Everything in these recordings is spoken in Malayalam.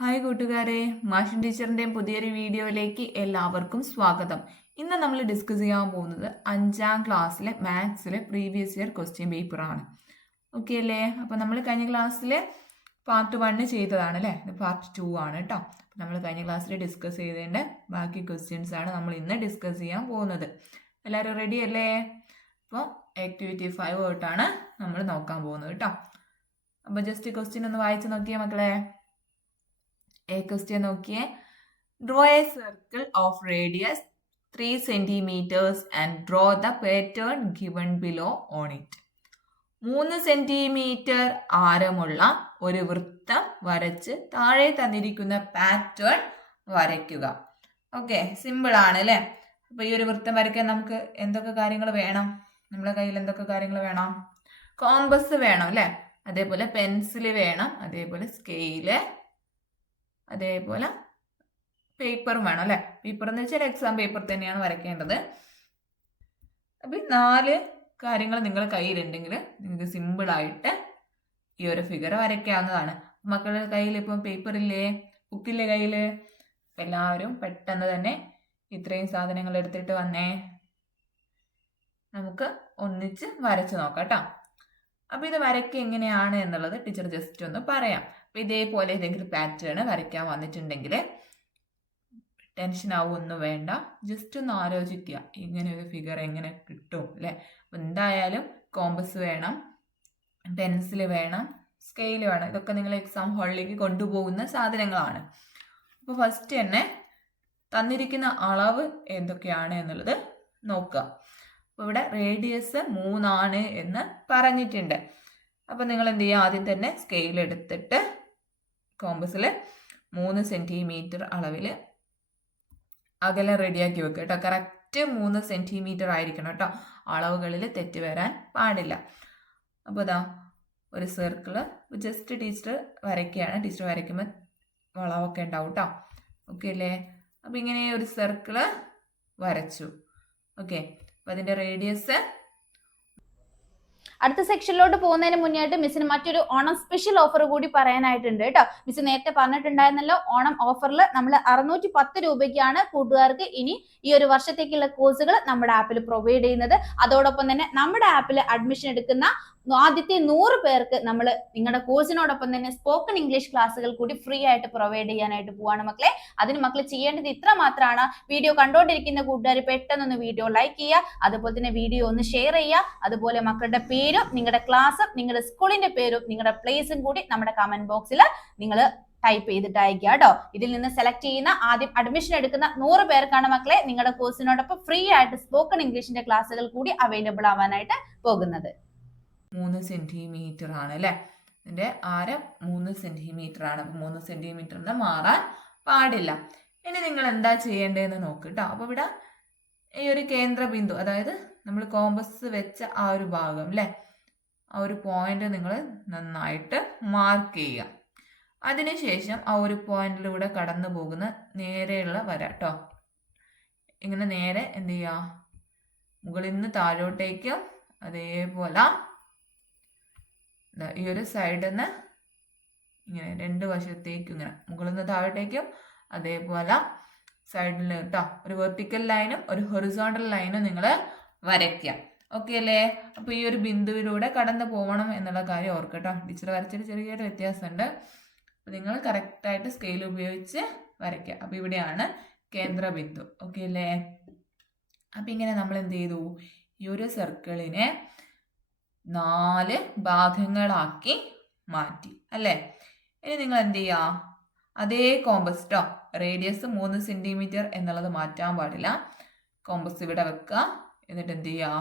ഹായ് കൂട്ടുകാരെ, മാഷൻ ടീച്ചറിൻ്റെയും പുതിയൊരു വീഡിയോയിലേക്ക് എല്ലാവർക്കും സ്വാഗതം. ഇന്ന് നമ്മൾ ഡിസ്കസ് ചെയ്യാൻ പോകുന്നത് 5ാം ക്ലാസ്സിലെ മാത്സിലെ പ്രീവിയസ് ഇയർ ക്വസ്റ്റ്യൻ പേപ്പറാണ്. ഓക്കെ അല്ലേ? അപ്പോൾ നമ്മൾ കഴിഞ്ഞ ക്ലാസ്സിൽ പാർട്ട് 1 ചെയ്തതാണ് അല്ലേ? ഇത് പാർട്ട് 2 ആണ് കേട്ടോ. നമ്മൾ കഴിഞ്ഞ ക്ലാസ്സിൽ ഡിസ്കസ് ചെയ്തതിൻ്റെ ബാക്കി ക്വസ്റ്റ്യൻസ് ആണ് നമ്മൾ ഇന്ന് ഡിസ്കസ് ചെയ്യാൻ പോകുന്നത്. എല്ലാവരും റെഡി അല്ലേ? അപ്പോൾ ആക്ടിവിറ്റി 5 തൊട്ടാണ് നമ്മൾ നോക്കാൻ പോകുന്നത് കേട്ടോ. അപ്പോൾ ജസ്റ്റ് ക്വസ്റ്റ്യൻ ഒന്ന് വായിച്ച് നോക്കിയേ മക്കളെ. ക്വസ്റ്റ്യൻ നോക്കിയേ. Draw a circle of radius 3 centimetres and draw the pattern given below on it. 3 centimetre ആരമുള്ള ഒരു വൃത്തം വരച്ച് താഴെ തന്നിരിക്കുന്ന പാറ്റേൺ വരയ്ക്കുക. ഓക്കെ, സിമ്പിൾ ആണ് അല്ലേ? അപ്പോൾ ഈ ഒരു വൃത്തം വരയ്ക്കാൻ നമുക്ക് എന്തൊക്കെ കാര്യങ്ങൾ വേണം? നമ്മുടെ കയ്യിൽ എന്തൊക്കെ കാര്യങ്ങൾ വേണം? കോമ്പസ് വേണം അല്ലേ? അതേപോലെ പെൻസിൽ വേണം, അതേപോലെ സ്കെയില്, അതേപോലെ പേപ്പറും വേണം അല്ലേ? പേപ്പർ എന്ന് വെച്ചാൽ എക്സാം പേപ്പർ തന്നെയാണ് വരയ്ക്കേണ്ടത്. അപ്പം 4 കാര്യങ്ങൾ നിങ്ങളുടെ കയ്യിലുണ്ടെങ്കിൽ നിങ്ങൾക്ക് സിമ്പിളായിട്ട് ഈ ഒരു ഫിഗർ വരയ്ക്കാവുന്നതാണ്. മക്കളുടെ കയ്യിൽ ഇപ്പം പേപ്പർ ഇല്ലേ, ബുക്കില്ലേ കയ്യിൽ? എല്ലാവരും പെട്ടെന്ന് തന്നെ ഇത്രയും സാധനങ്ങൾ എടുത്തിട്ട് വന്നേ, നമുക്ക് ഒന്നിച്ച് വരച്ച് നോക്കാം കേട്ടോ. അപ്പോൾ ഇത് വരയ്ക്കുക എങ്ങനെയാണ് എന്നുള്ളത് ടീച്ചർ ജസ്റ്റ് ഒന്ന് പറയാം. അപ്പോൾ ഇതേപോലെ ഏതെങ്കിലും പാറ്റേൺ വരയ്ക്കാൻ വന്നിട്ടുണ്ടെങ്കിൽ ടെൻഷൻ ആവുമൊന്നും വേണ്ട, ജസ്റ്റ് ഒന്ന് ആലോചിക്കുക ഇങ്ങനെ ഒരു ഫിഗർ എങ്ങനെ കിട്ടും അല്ലേ? അപ്പോൾ എന്തായാലും കോമ്പസ് വേണം, പെൻസിൽ വേണം, സ്കെയിൽ വേണം. ഇതൊക്കെ നിങ്ങൾ എക്സാം ഹാളിലേക്ക് കൊണ്ടുപോകുന്ന സാധനങ്ങളാണ്. അപ്പോൾ ഫസ്റ്റ് തന്നെ തന്നിരിക്കുന്ന അളവ് എന്തൊക്കെയാണ് എന്നുള്ളത് നോക്കുക. അപ്പോൾ ഇവിടെ റേഡിയസ് 3 ആണ് എന്ന് പറഞ്ഞിട്ടുണ്ട്. അപ്പോൾ നിങ്ങൾ എന്ത് ചെയ്യുക? ആദ്യം തന്നെ സ്കെയിൽ എടുത്തിട്ട് കോമ്പസിൽ 3 സെൻറ്റിമീറ്റർ അളവിൽ അകലം റെഡിയാക്കി വെക്കുക കേട്ടോ. കറക്റ്റ് 3 സെൻറ്റിമീറ്റർ ആയിരിക്കണം കേട്ടോ. അളവുകളിൽ തെറ്റ് വരാൻ പാടില്ല. അപ്പോൾ ഇതാ ഒരു സർക്കിള് ജസ്റ്റ് ടീച്ചർ വരയ്ക്കുകയാണ്. ടീച്ചർ വരയ്ക്കുമ്പോൾ വളവൊക്കെ ഉണ്ടാവും കേട്ടോ. ഓക്കെ അല്ലേ? അപ്പോൾ ഇങ്ങനെ ഒരു സർക്കിള് വരച്ചു. ഓക്കെ, അപ്പോൾ അതിൻ്റെ റേഡിയസ്. അടുത്ത സെക്ഷനിലോട്ട് പോകുന്നതിന് മുന്നേയായിട്ട് മിസ്സിന് മറ്റൊരു ഓണം സ്പെഷ്യൽ ഓഫർ കൂടി പറയാനായിട്ടുണ്ട് കേട്ടോ. മിസ് നേരത്തെ പറഞ്ഞിട്ടുണ്ടായിരുന്നല്ലോ, ഓണം ഓഫറിൽ നമ്മൾ 610 രൂപയ്ക്കാണ് കൂട്ടുകാർക്ക് ഇനി ഈ ഒരു വർഷത്തേക്കുള്ള കോഴ്സുകൾ നമ്മുടെ ആപ്പിൽ പ്രൊവൈഡ് ചെയ്യുന്നത്. അതോടൊപ്പം തന്നെ നമ്മുടെ ആപ്പിൽ അഡ്മിഷൻ എടുക്കുന്ന ആദ്യത്തെ 100 പേർക്ക് നമ്മൾ നിങ്ങളുടെ കോഴ്സിനോടൊപ്പം തന്നെ സ്പോക്കൺ ഇംഗ്ലീഷ് ക്ലാസ്സുകൾ കൂടി ഫ്രീ ആയിട്ട് പ്രൊവൈഡ് ചെയ്യാനായിട്ട് പോവാണ് മക്കളെ. അതിന് മക്കൾ ചെയ്യേണ്ടത് ഇത്ര മാത്രമാണ്. വീഡിയോ കണ്ടുകൊണ്ടിരിക്കുന്ന കൂട്ടുകാർ പെട്ടെന്നൊന്ന് വീഡിയോ ലൈക്ക് ചെയ്യുക, അതുപോലെ തന്നെ വീഡിയോ ഒന്ന് ഷെയർ ചെയ്യുക, അതുപോലെ മക്കളുടെ പേരും നിങ്ങളുടെ ക്ലാസ്സും നിങ്ങളുടെ സ്കൂളിന്റെ പേരും നിങ്ങളുടെ പ്ലേസും കൂടി നമ്മുടെ കമന്റ് ബോക്സിൽ നിങ്ങൾ ടൈപ്പ് ചെയ്തിട്ട് അയക്കുക കേട്ടോ. ഇതിൽ നിന്ന് സെലക്ട് ചെയ്യുന്ന ആദ്യം അഡ്മിഷൻ എടുക്കുന്ന 100 പേർക്കാണ് മക്കളെ നിങ്ങളുടെ കോഴ്സിനോടൊപ്പം ഫ്രീ ആയിട്ട് സ്പോക്കൺ ഇംഗ്ലീഷിന്റെ ക്ലാസ്സുകൾ കൂടി അവൈലബിൾ ആവാനായിട്ട് പോകുന്നത്. 3 സെൻറ്റിമീറ്റർ ആണ് അല്ലേ? ഇതിൻ്റെ ആരം 3 സെൻറ്റിമീറ്റർ ആണ്. അപ്പോൾ 3 സെൻറ്റിമീറ്ററിന് മാറാൻ പാടില്ല. ഇനി നിങ്ങൾ എന്താ ചെയ്യേണ്ടതെന്ന് നോക്ക് കേട്ടോ. അപ്പോൾ ഇവിടെ ഈ ഒരു കേന്ദ്ര ബിന്ദു, അതായത് നമ്മൾ കോമ്പസ് വെച്ച ആ ഒരു ഭാഗം അല്ലേ, ആ ഒരു പോയിന്റ് നിങ്ങൾ നന്നായിട്ട് മാർക്ക് ചെയ്യുക. അതിനുശേഷം ആ ഒരു പോയിന്റിലൂടെ കടന്നു പോകുന്ന നേരെയുള്ള വര കേട്ടോ. ഇങ്ങനെ നേരെ എന്ത് ചെയ്യുക? മുകളിൽ നിന്ന് താഴോട്ടേക്കും, അതേപോലെ ഈ ഒരു സൈഡിൽ നിന്ന് ഇങ്ങനെ 2 വശത്തേക്കും ഇങ്ങനെ മുകളിൽ നിന്ന് താഴോട്ടേക്കും, അതേപോലെ സൈഡിൽ കേട്ടോ ഒരു വെർട്ടിക്കൽ ലൈനും ഒരു ഹൊറിസോണ്ടൽ ലൈനും നിങ്ങൾ വരയ്ക്കുക. ഓക്കെ അല്ലേ? അപ്പോൾ ഈ ഒരു ബിന്ദുവിലൂടെ കടന്നു പോകണം എന്നുള്ള കാര്യം ഓർക്കട്ടോ. ടീച്ചർ വരച്ചൊരു ചെറിയൊരു വ്യത്യാസമുണ്ട്. അപ്പോൾ നിങ്ങൾ കറക്റ്റായിട്ട് സ്കെയിൽ ഉപയോഗിച്ച് വരയ്ക്കുക. അപ്പോൾ ഇവിടെയാണ് കേന്ദ്ര ബിന്ദു. ഓക്കെ അല്ലേ? അപ്പം ഇങ്ങനെ നമ്മൾ എന്ത് ചെയ്തു? ഈ ഒരു സർക്കിളിനെ 4 ഭാഗങ്ങളാക്കി മാറ്റി അല്ലേ? ഇനി നിങ്ങൾ എന്ത് ചെയ്യുക? അതേ കോമ്പസ് കേട്ടോ, റേഡിയസ് 3 സെൻറ്റിമീറ്റർ എന്നുള്ളത് മാറ്റാൻ പാടില്ല. കോമ്പസ് ഇവിടെ വെക്കുക. എന്നിട്ട് എന്ത് ചെയ്യുക?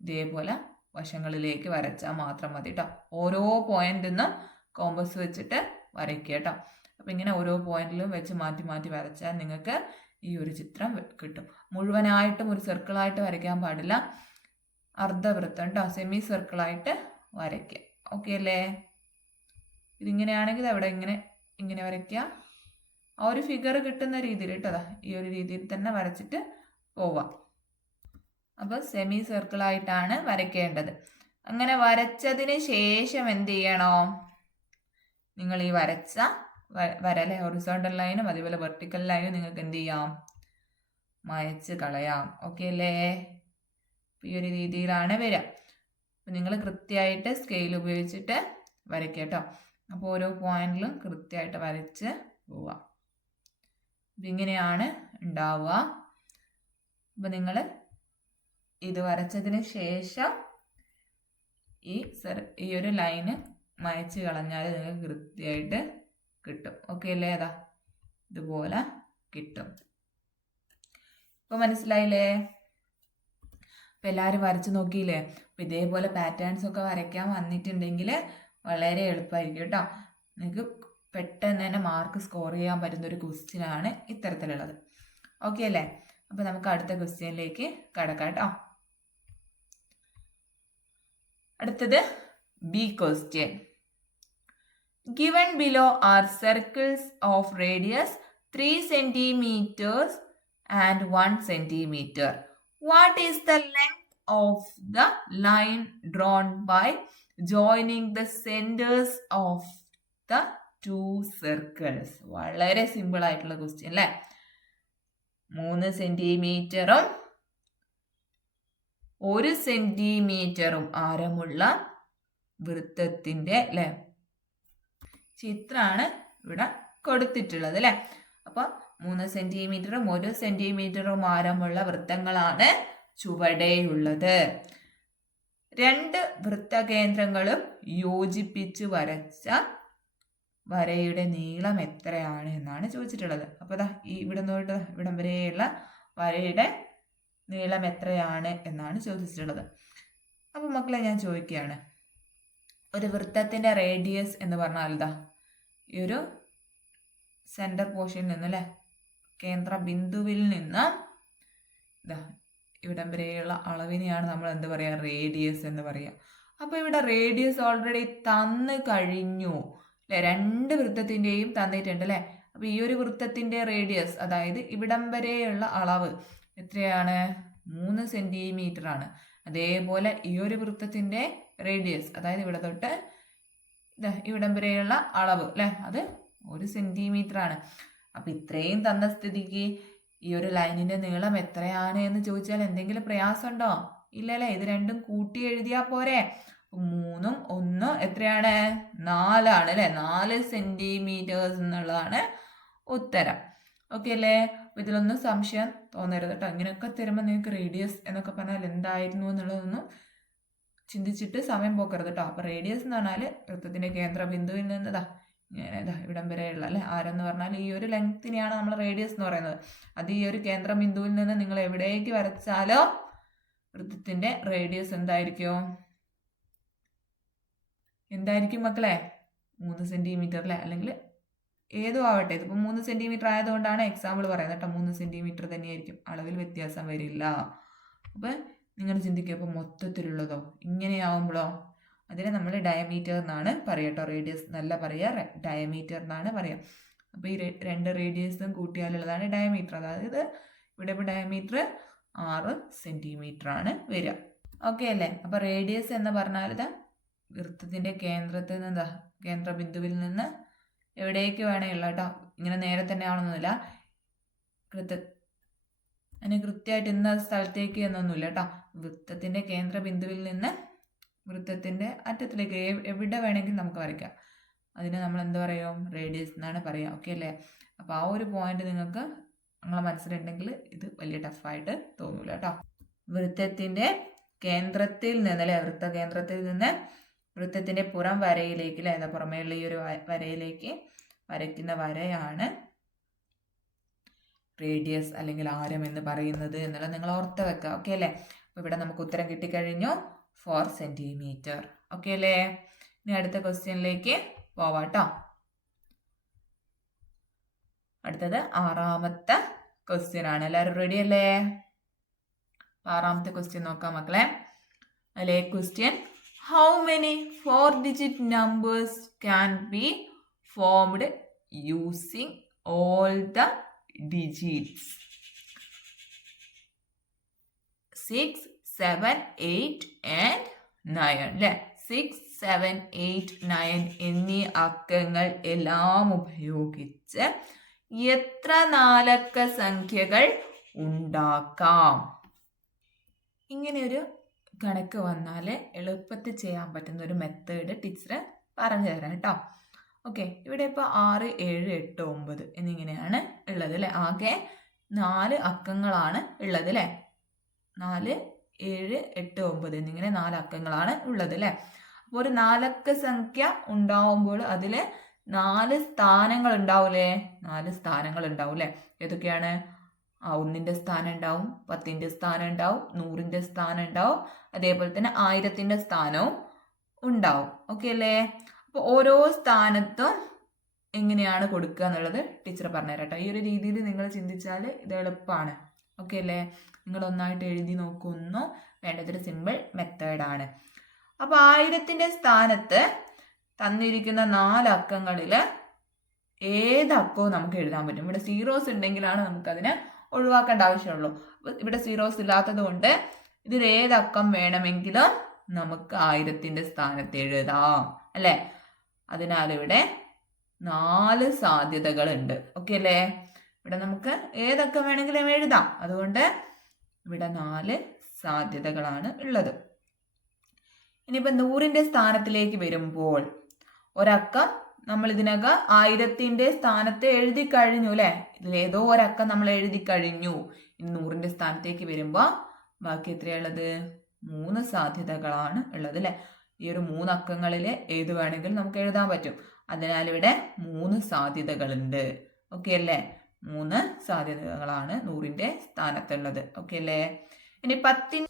ഇതേപോലെ വശങ്ങളിലേക്ക് വരച്ചാൽ മാത്രം മതി കേട്ടോ. ഓരോ പോയിന്റിൽ നിന്നും കോമ്പസ് വെച്ചിട്ട് വരയ്ക്കുക കേട്ടോ. അപ്പം ഇങ്ങനെ ഓരോ പോയിന്റിലും വെച്ച് മാറ്റി മാറ്റി വരച്ചാൽ നിങ്ങൾക്ക് ഈ ഒരു ചിത്രം കിട്ടും. മുഴുവനായിട്ടും ഒരു സർക്കിളായിട്ട് വരയ്ക്കാൻ പാടില്ല. അർദ്ധവൃത്തം കേട്ടോ, സെമി സർക്കിളായിട്ട് വരയ്ക്കുക. ഓക്കെ അല്ലേ? ഇതിങ്ങനെയാണെങ്കിൽ അവിടെ ഇങ്ങനെ വരയ്ക്കുക. ആ ഒരു ഫിഗർ കിട്ടുന്ന രീതിയിൽ കേട്ടോ, അതാ ഈ ഒരു രീതിയിൽ തന്നെ വരച്ചിട്ട് പോവാം. അപ്പോൾ സെമി സർക്കിളായിട്ടാണ് വരയ്ക്കേണ്ടത്. അങ്ങനെ വരച്ചതിന് ശേഷം എന്ത് ചെയ്യണോ? നിങ്ങൾ ഈ വരച്ച വര അല്ലെ, ഹൊറിസോണ്ടൽ ലൈനും അതേപോലെ വെർട്ടിക്കൽ ലൈനും നിങ്ങൾക്ക് എന്ത് ചെയ്യാം, മായച്ച് കളയാം. ഓക്കെ അല്ലേ? ഈ ഒരു രീതിയിലാണ് വരിക. അപ്പം നിങ്ങൾ കൃത്യമായിട്ട് സ്കെയിൽ ഉപയോഗിച്ചിട്ട് വരയ്ക്കുക കേട്ടോ. അപ്പോൾ ഓരോ പോയിന്റിലും കൃത്യമായിട്ട് വരച്ച് പോവാം. അപ്പം ഇങ്ങനെയാണ് ഉണ്ടാവുക. അപ്പം നിങ്ങൾ ഇത് വരച്ചതിന് ശേഷം ഈ ഒരു ലൈന് മായച്ച് കളഞ്ഞാൽ നിങ്ങൾക്ക് കൃത്യമായിട്ട് കിട്ടും. ഓക്കെ അല്ലേ? അതാ ഇതുപോലെ കിട്ടും. ഇപ്പൊ മനസ്സിലായില്ലേ? അപ്പം എല്ലാവരും വരച്ച് നോക്കിയില്ലേ? അപ്പം ഇതേപോലെ പാറ്റേൺസ് ഒക്കെ വരയ്ക്കാൻ വന്നിട്ടുണ്ടെങ്കിൽ വളരെ എളുപ്പമായിരിക്കും കേട്ടോ. നിങ്ങൾക്ക് പെട്ടെന്ന് തന്നെ മാർക്ക് സ്കോർ ചെയ്യാൻ പറ്റുന്ന ഒരു ക്വസ്റ്റ്യനാണ് ഇത്തരത്തിലുള്ളത്. ഓക്കെ അല്ലേ? അപ്പം നമുക്ക് അടുത്ത ക്വസ്റ്റ്യനിലേക്ക് കടക്കാം കേട്ടോ. അടുത്തത് B question. Given below are circles of radius 3 centimeters and 1 centimeter. What is the length of the line drawn by joining the centers of the two circles? വളരെ സിമ്പിൾ ആയിട്ടുള്ള ക്വസ്റ്റ്യൻ അല്ലേ? 3 സെന്റിമീറ്ററും 1 സെന്റിമീറ്ററും ആരമുള്ള വൃത്തത്തിന്റെ അല്ലേ ചിത്രമാണ് ഇവിടെ കൊടുത്തിട്ടുള്ളത് അല്ലേ? അപ്പൊ 3 സെന്റിമീറ്ററും 1 സെന്റിമീറ്ററും ആരമുള്ള വൃത്തങ്ങളാണ് ചുവടെയുള്ളത്. 2 വൃത്തകേന്ദ്രങ്ങളും യോജിപ്പിച്ച് വരച്ച വരയുടെ നീളം എത്രയാണ് എന്നാണ് ചോദിച്ചിട്ടുള്ളത്. അപ്പോൾ ഇവിടെ തൊട്ട് ഇവിടം വരെയുള്ള വരയുടെ നീളം എത്രയാണ് എന്നാണ് ചോദിച്ചിട്ടുള്ളത്. അപ്പോൾ മക്കളെ ഞാൻ ചോദിക്കുകയാണ്, ഒരു വൃത്തത്തിന്റെ റേഡിയസ് എന്ന് പറഞ്ഞാൽ ഈ ഒരു സെന്റർ പോർഷനിൽ നിന്ന് അല്ലെ, കേന്ദ്ര ബിന്ദുവിൽ നിന്ന് ഇവിടം വരെയുള്ള അളവിനെയാണ് നമ്മൾ എന്ത് പറയുക, റേഡിയസ് എന്ന് പറയുക. അപ്പോൾ ഇവിടെ റേഡിയസ് ഓൾറെഡി തന്നു കഴിഞ്ഞു അല്ലെ, 2 വൃത്തത്തിന്റെയും തന്നിട്ടുണ്ട് അല്ലെ. അപ്പോൾ ഈ ഒരു വൃത്തത്തിന്റെ റേഡിയസ്, അതായത് ഇവിടം വരെയുള്ള അളവ് എത്രയാണ്, 3 സെന്റിമീറ്റർ ആണ്. അതേപോലെ ഈ ഒരു വൃത്തത്തിന്റെ റേഡിയസ്, അതായത് ഇവിടെ തൊട്ട് ഇവിടം വരെയുള്ള അളവ് അല്ലെ, അത് 1 സെന്റിമീറ്റർ ആണ്. അപ്പൊ ഇത്രയും തന്ന സ്ഥിതിക്ക് ഈ ഒരു ലൈനിന്റെ നീളം എത്രയാണ് എന്ന് ചോദിച്ചാൽ എന്തെങ്കിലും പ്രയാസമുണ്ടോ? ഇല്ലല്ലേ? ഇത് രണ്ടും കൂട്ടി എഴുതിയാ പോരെ. 3ഉം 1 എത്രയാണ്, 4 ആണ് അല്ലെ. 4 സെന്റിമീറ്റേഴ്സ് എന്നുള്ളതാണ് ഉത്തരം. ഓക്കെ അല്ലേ? അപ്പൊ ഇതിലൊന്നും സംശയം തോന്നരുത് കേട്ടോ. ഇങ്ങനെയൊക്കെ തരുമ്പോൾ നിങ്ങൾക്ക് റേഡിയസ് എന്നൊക്കെ പറഞ്ഞാൽ എന്തായിരുന്നു എന്നുള്ളതൊന്നും ചിന്തിച്ചിട്ട് സമയം പോക്കരുത് കേട്ടോ. അപ്പൊ റേഡിയസ് എന്ന് പറഞ്ഞാൽ വൃത്തത്തിന്റെ കേന്ദ്ര ബിന്ദുവിൽ നിന്ന് ഇങ്ങനെ ഇവിടം വരെയുള്ള അല്ലെ ആരം എന്ന് പറഞ്ഞാൽ ഈ ഒരു ലെങ്തിനെയാണ് നമ്മൾ റേഡിയസ് എന്ന് പറയുന്നത്. അത് ഈ ഒരു കേന്ദ്ര ബിന്ദുവിൽ നിന്ന് നിങ്ങൾ എവിടേക്ക് വരച്ചാലോ വൃത്തത്തിന്റെ റേഡിയസ് എന്തായിരിക്കും മക്കളെ? 3 സെന്റിമീറ്റർ അല്ലെ, അല്ലെങ്കിൽ ഏതോ ആവട്ടെ. ഇതിപ്പോൾ 3 സെന്റിമീറ്റർ ആയതുകൊണ്ടാണ് എക്സാമ്പിൾ പറയുന്നത് കേട്ടോ. 3 സെന്റിമീറ്റർ തന്നെയായിരിക്കും, അളവിൽ വ്യത്യാസം വരില്ല. അപ്പൊ നിങ്ങൾ ചിന്തിക്കുക, അപ്പോൾ മൊത്തത്തിലുള്ളതോ ഇങ്ങനെയാവുമ്പോഴോ അതിനെ നമ്മൾ ഡയമീറ്റർ എന്നാണ് പറയുക കേട്ടോ. റേഡിയസ് നല്ല പറയുക, ഡയമീറ്റർ എന്നാണ് പറയുക. അപ്പോൾ ഈ 2 റേഡിയസും കൂട്ടിയാലുള്ളതാണ് ഡയമീറ്റർ. അതായത് ഇവിടെ ഇപ്പോൾ ഡയമീറ്റർ 6 സെന്റിമീറ്റർ ആണ് വരിക. ഓക്കെ അല്ലേ? അപ്പോൾ റേഡിയസ് എന്ന് പറഞ്ഞാൽ വൃത്തത്തിന്റെ കേന്ദ്രത്തിൽ നിന്ന് കേന്ദ്ര ബിന്ദുവിൽ നിന്ന് എവിടേക്ക് വേണേയുള്ള കേട്ടോ. ഇങ്ങനെ നേരെ തന്നെ ആവണമെന്നില്ല, അതിന് കൃത്യമായിട്ട് ഇന്ന സ്ഥലത്തേക്ക് എന്നൊന്നുമില്ല കേട്ടോ. വൃത്തത്തിന്റെ കേന്ദ്ര ബിന്ദുവിൽ നിന്ന് വൃത്തത്തിന്റെ അറ്റത്തിലേക്ക് എവിടെ വേണമെങ്കിലും നമുക്ക് വരയ്ക്കാം. അതിന് നമ്മൾ എന്ത് പറയും? റേഡിയസ് എന്നാണ് പറയുക. ഓക്കെ അല്ലേ? അപ്പോൾ ആ ഒരു പോയിന്റ് നിങ്ങൾക്ക് നിങ്ങളെ മനസ്സിലുണ്ടെങ്കിൽ ഇത് വലിയ ടഫായിട്ട് തോന്നൂല കേട്ടോ. വൃത്തത്തിന്റെ കേന്ദ്രത്തിൽ നിന്ന് അല്ലെ, വൃത്തകേന്ദ്രത്തിൽ നിന്ന് വൃത്തത്തിന്റെ പുറം വരയിലേക്ക് അല്ലെ, എന്താ പുറമേയുള്ള ഈ ഒരു വരയിലേക്ക് വരയ്ക്കുന്ന വരയാണ് റേഡിയസ് അല്ലെങ്കിൽ ആരം എന്ന് പറയുന്നത് എന്നുള്ളത് നിങ്ങൾ ഓർത്ത് വെക്കുക. ഓക്കെ അല്ലേ? അപ്പോൾ ഇവിടെ നമുക്ക് ഉത്തരം കിട്ടിക്കഴിഞ്ഞു, 4 സെന്റിമീറ്റർ. ഓക്കെ അല്ലേ? ഇനി അടുത്ത ക്വസ്റ്റ്യനിലേക്ക് പോവാട്ടോ. അടുത്തത് 6ാമത്തെ ക്വസ്റ്റ്യൻ ആണ്. എല്ലാവരും റെഡി അല്ലേ? 6ാമത്തെ ക്വസ്റ്റ്യൻ നോക്കാം മക്കളെ. അല്ലേ question, how many 4-digit numbers can be formed using all the digits? 6, 7, 8 and 9 അല്ലേ? 6, 7, 8, 9 എന്നീ അക്കങ്ങൾ എല്ലാം ഉപയോഗിച്ച് എത്ര നാലക്ക സംഖ്യകൾ ഉണ്ടാക്കാം? ഇങ്ങനെയൊരു കണക്ക് വന്നാൽ എളുപ്പത്തിൽ ചെയ്യാൻ പറ്റുന്ന ഒരു മെത്തേഡ് ടീച്ചർ പറഞ്ഞു തരാം കേട്ടോ. ഓക്കെ, ഇവിടെ ഇപ്പോൾ 6, 7, 8, 9 എന്നിങ്ങനെയാണ് ഉള്ളത് അല്ലേ. ആകെ 4 അക്കങ്ങളാണ് ഉള്ളത് അല്ലേ. 4, 7, 8, 9 എന്നിങ്ങനെ 4 അക്കങ്ങളാണ് ഉള്ളത് അല്ലേ. അപ്പോൾ ഒരു നാലക്ക സംഖ്യ ഉണ്ടാവുമ്പോൾ അതിൽ 4 സ്ഥാനങ്ങൾ ഉണ്ടാവൂലേ? 4 സ്ഥാനങ്ങൾ ഉണ്ടാവും അല്ലേ. ഏതൊക്കെയാണ്? 1ന്റെ സ്ഥാനം ഉണ്ടാവും, 10ന്റെ സ്ഥാനം ഉണ്ടാവും, 100ന്റെ സ്ഥാനം ഉണ്ടാവും, അതേപോലെ തന്നെ 1000ന്റെ സ്ഥാനവും ഉണ്ടാവും. ഓക്കെ അല്ലേ. അപ്പോൾ ഓരോ സ്ഥാനത്തും എങ്ങനെയാണ് കൊടുക്കുക എന്നുള്ളത് ടീച്ചർ പറഞ്ഞുതരാം കേട്ടോ. ഈ ഒരു രീതിയിൽ നിങ്ങൾ ചിന്തിച്ചാൽ ഇത് എളുപ്പമാണ്. ഓക്കെ അല്ലേ. നിങ്ങൾ ഒന്നായിട്ട് എഴുതി നോക്കുന്നു, വേണ്ടതൊരു സിമ്പിൾ മെത്തേഡാണ്. അപ്പോൾ 1000ന്റെ സ്ഥാനത്ത് തന്നിരിക്കുന്ന 4 അക്കങ്ങളിൽ ഏതക്കവും നമുക്ക് എഴുതാൻ പറ്റും. ഇവിടെ സീറോസ് ഉണ്ടെങ്കിലാണ് നമുക്കതിനെ ഒഴിവാക്കേണ്ട ആവശ്യമുള്ളൂ. ഇവിടെ സീറോസ് ഇല്ലാത്തത് കൊണ്ട് ഇതിൽ ഏതക്കം വേണമെങ്കിലും നമുക്ക് 1000ന്റെ സ്ഥാനത്ത് എഴുതാം അല്ലേ. അതിനാൽ ഇവിടെ 4 സാധ്യതകളുണ്ട്. ഓക്കെ അല്ലേ. ഇവിടെ നമുക്ക് ഏതക്കം വേണമെങ്കിലും എഴുതാം. അതുകൊണ്ട് ഇവിടെ 4 സാധ്യതകളാണ് ഉള്ളത്. ഇനിയിപ്പോൾ 100ന്റെ സ്ഥാനത്തിലേക്ക് വരുമ്പോൾ ഒരക്കം നമ്മൾ ഇതിനകം 1000ന്റെ സ്ഥാനത്ത് എഴുതി കഴിഞ്ഞു അല്ലേ. ഇതിലേതോ ഒരക്കം നമ്മൾ എഴുതി കഴിഞ്ഞു. ഇനി 100ന്റെ സ്ഥാനത്തേക്ക് വരുമ്പോൾ ബാക്കി എത്രയുള്ളത്? 3 സാധ്യതകളാണ് ഉള്ളത് അല്ലേ. ഈ ഒരു 3 അക്കങ്ങളിൽ ഏത് വേണമെങ്കിലും നമുക്ക് എഴുതാൻ പറ്റും. അതിനാൽ ഇവിടെ 3 സാധ്യതകളുണ്ട്. ഓക്കെ അല്ലേ. 3 സാധ്യതകളാണ് 100ന്റെ സ്ഥാനത്തുള്ളത്. ഓക്കെ അല്ലേ. ഇനി 10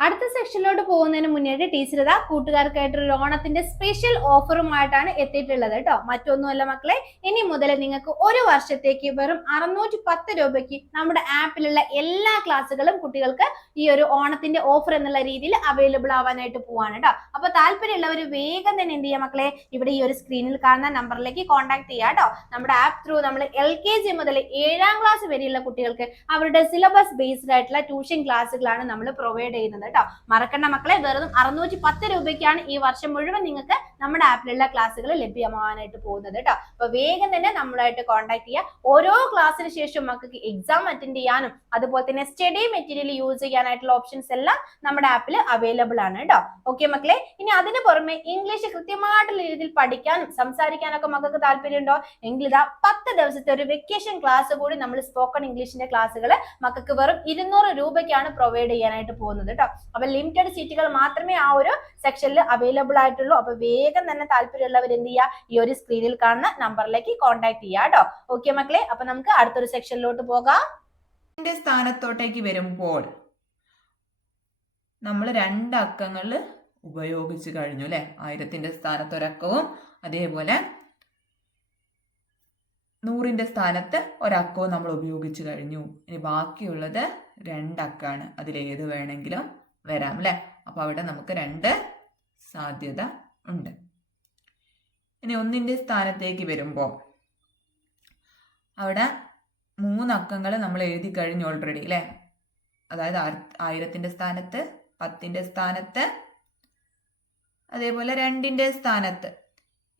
അടുത്ത സെക്ഷനിലോട്ട് പോകുന്നതിന് മുന്നേ ടീച്ചർ ഇതാ കൂട്ടുകാർക്കായിട്ടൊരു ഓണത്തിന്റെ സ്പെഷ്യൽ ഓഫറുമായിട്ടാണ് എത്തിയിട്ടുള്ളത് കേട്ടോ. മറ്റൊന്നുമല്ല മക്കളെ, ഇനി മുതൽ നിങ്ങൾക്ക് ഒരു വർഷത്തേക്ക് വെറും 610 രൂപയ്ക്ക് നമ്മുടെ ആപ്പിലുള്ള എല്ലാ ക്ലാസ്സുകളും കുട്ടികൾക്ക് ഈ ഒരു ഓണത്തിന്റെ ഓഫർ എന്നുള്ള രീതിയിൽ അവൈലബിൾ ആവാനായിട്ട് പോവാണ് കേട്ടോ. അപ്പൊ താല്പര്യമുള്ളവർ വേഗം തന്നെ എന്ത് ചെയ്യാം മക്കളെ, ഇവിടെ ഈ ഒരു സ്ക്രീനിൽ കാണുന്ന നമ്പറിലേക്ക് കോൺടാക്ട് ചെയ്യാം കേട്ടോ. നമ്മുടെ ആപ്പ് ത്രൂ നമ്മൾ LKG മുതൽ 7ാം ക്ലാസ് വരെയുള്ള കുട്ടികൾക്ക് അവരുടെ സിലബസ് ബേസ്ഡ് ആയിട്ടുള്ള ട്യൂഷൻ ക്ലാസ്സുകളാണ് നമ്മൾ പ്രൊവൈഡ് ചെയ്യുന്നത് കേട്ടോ. മറക്കണ്ട മക്കളെ, വെറും 610 രൂപയ്ക്കാണ് ഈ വർഷം മുഴുവൻ നിങ്ങൾക്ക് നമ്മുടെ ആപ്പിലുള്ള ക്ലാസ്സുകൾ ലഭ്യമാവാനായിട്ട് പോകുന്നത് കേട്ടോ. അപ്പൊ വേഗം തന്നെ നമ്മളായിട്ട് കോൺടാക്ട് ചെയ്യുക. ഓരോ ക്ലാസ്സിന് ശേഷം മക്കൾക്ക് എക്സാം അറ്റൻഡ് ചെയ്യാനും അതുപോലെ തന്നെ സ്റ്റഡി മെറ്റീരിയൽ യൂസ് ചെയ്യാനായിട്ടുള്ള ഓപ്ഷൻസ് എല്ലാം നമ്മുടെ ആപ്പിൽ അവൈലബിൾ ആണ് കേട്ടോ. ഓക്കെ മക്കളെ. ഇനി അതിന് പുറമെ ഇംഗ്ലീഷ് കൃത്യമായിട്ടുള്ള രീതിയിൽ പഠിക്കാനും സംസാരിക്കാനൊക്കെ മക്കൾക്ക് താല്പര്യമുണ്ടോ എങ്കിൽ ഇതാ 10 ദിവസത്തെ ഒരു വെക്കേഷൻ ക്ലാസ് കൂടി നമ്മൾ സ്പോക്കൺ ഇംഗ്ലീഷിന്റെ ക്ലാസ്സുകൾ മക്കൾക്ക് വെറും 200 രൂപയ്ക്കാണ് പ്രൊവൈഡ് ചെയ്യാനായിട്ട് പോകുന്നത് കേട്ടോ. അപ്പൊ ലിമിറ്റഡ് സീറ്റുകൾ മാത്രമേ ആ ഒരു സെക്ഷനിൽ അവൈലബിൾ ആയിട്ടുള്ളൂ. അപ്പൊ വേഗം തന്നെ താല്പര്യമുള്ളവർ എന്ത് ചെയ്യുക, ഈ ഒരു സ്ക്രീനിൽ കാണുന്ന നമ്പറിലേക്ക് കോൺടാക്ട് ചെയ്യുക കേട്ടോ. ഓക്കെ മക്കളെ. അപ്പൊ നമുക്ക് അടുത്തൊരു സെക്ഷനിലോട്ട് പോകാം. സ്ഥാനത്തോട്ടേക്ക് വരുമ്പോൾ നമ്മൾ 2 അക്കങ്ങൾ ഉപയോഗിച്ച് കഴിഞ്ഞു അല്ലെ. 1000ന്റെ സ്ഥാനത്ത് ഒരക്കവും അതേപോലെ 100ന്റെ സ്ഥാനത്ത് ഒരക്കവും നമ്മൾ ഉപയോഗിച്ച് കഴിഞ്ഞു. ഇനി ബാക്കിയുള്ളത് 2 അക്കമാണ്. അതിലേത് വേണമെങ്കിലും വരാം അല്ലെ. അപ്പൊ അവിടെ നമുക്ക് 2 സാധ്യത ഉണ്ട്. ഇനി 1ന്റെ സ്ഥാനത്തേക്ക് വരുമ്പോൾ അവിടെ 3 അക്കങ്ങൾ നമ്മൾ എഴുതി കഴിഞ്ഞു ഓൾറെഡി അല്ലെ. അതായത് 1000ന്റെ സ്ഥാനത്ത്, 10ന്റെ സ്ഥാനത്ത്, അതേപോലെ 2ന്റെ സ്ഥാനത്ത്,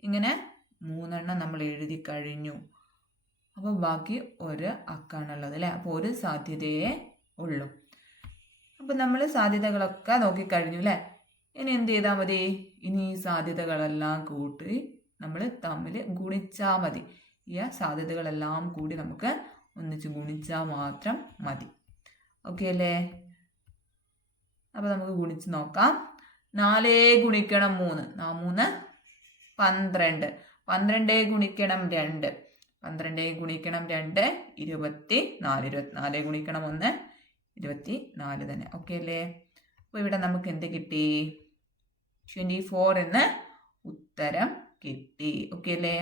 ഇങ്ങനെ 3 എണ്ണം നമ്മൾ എഴുതി കഴിഞ്ഞു. അപ്പോൾ ബാക്കി ഒരു അക്കാണുള്ളത് അല്ലേ. അപ്പോൾ ഒരു സാധ്യതയേ ഉള്ളൂ. അപ്പം നമ്മൾ സാധ്യതകളൊക്കെ നോക്കിക്കഴിഞ്ഞു അല്ലേ. ഇനി എന്ത് ചെയ്താൽ മതി? ഇനി ഈ സാധ്യതകളെല്ലാം കൂട്ടി നമ്മൾ തമ്മിൽ ഗുണിച്ചാൽ മതി. ഈ സാധ്യതകളെല്ലാം കൂടി നമുക്ക് ഒന്നിച്ച് ഗുണിച്ചാൽ മാത്രം മതി. ഓക്കെ അല്ലേ. അപ്പോൾ നമുക്ക് ഗുണിച്ച് നോക്കാം. 4 ഗുണിക്കണം 3, 3 12, 12 ഗുണിക്കണം 2, 12 ഗുണിക്കണം 2 24, 24 ഗുണിക്കണം 1 24 തന്നെ. ഓക്കെ അല്ലേ. അപ്പോൾ ഇവിടെ നമുക്ക് എന്ത് കിട്ടി? 24 എന്ന് ഉത്തരം കിട്ടി. ഓക്കെ അല്ലേ.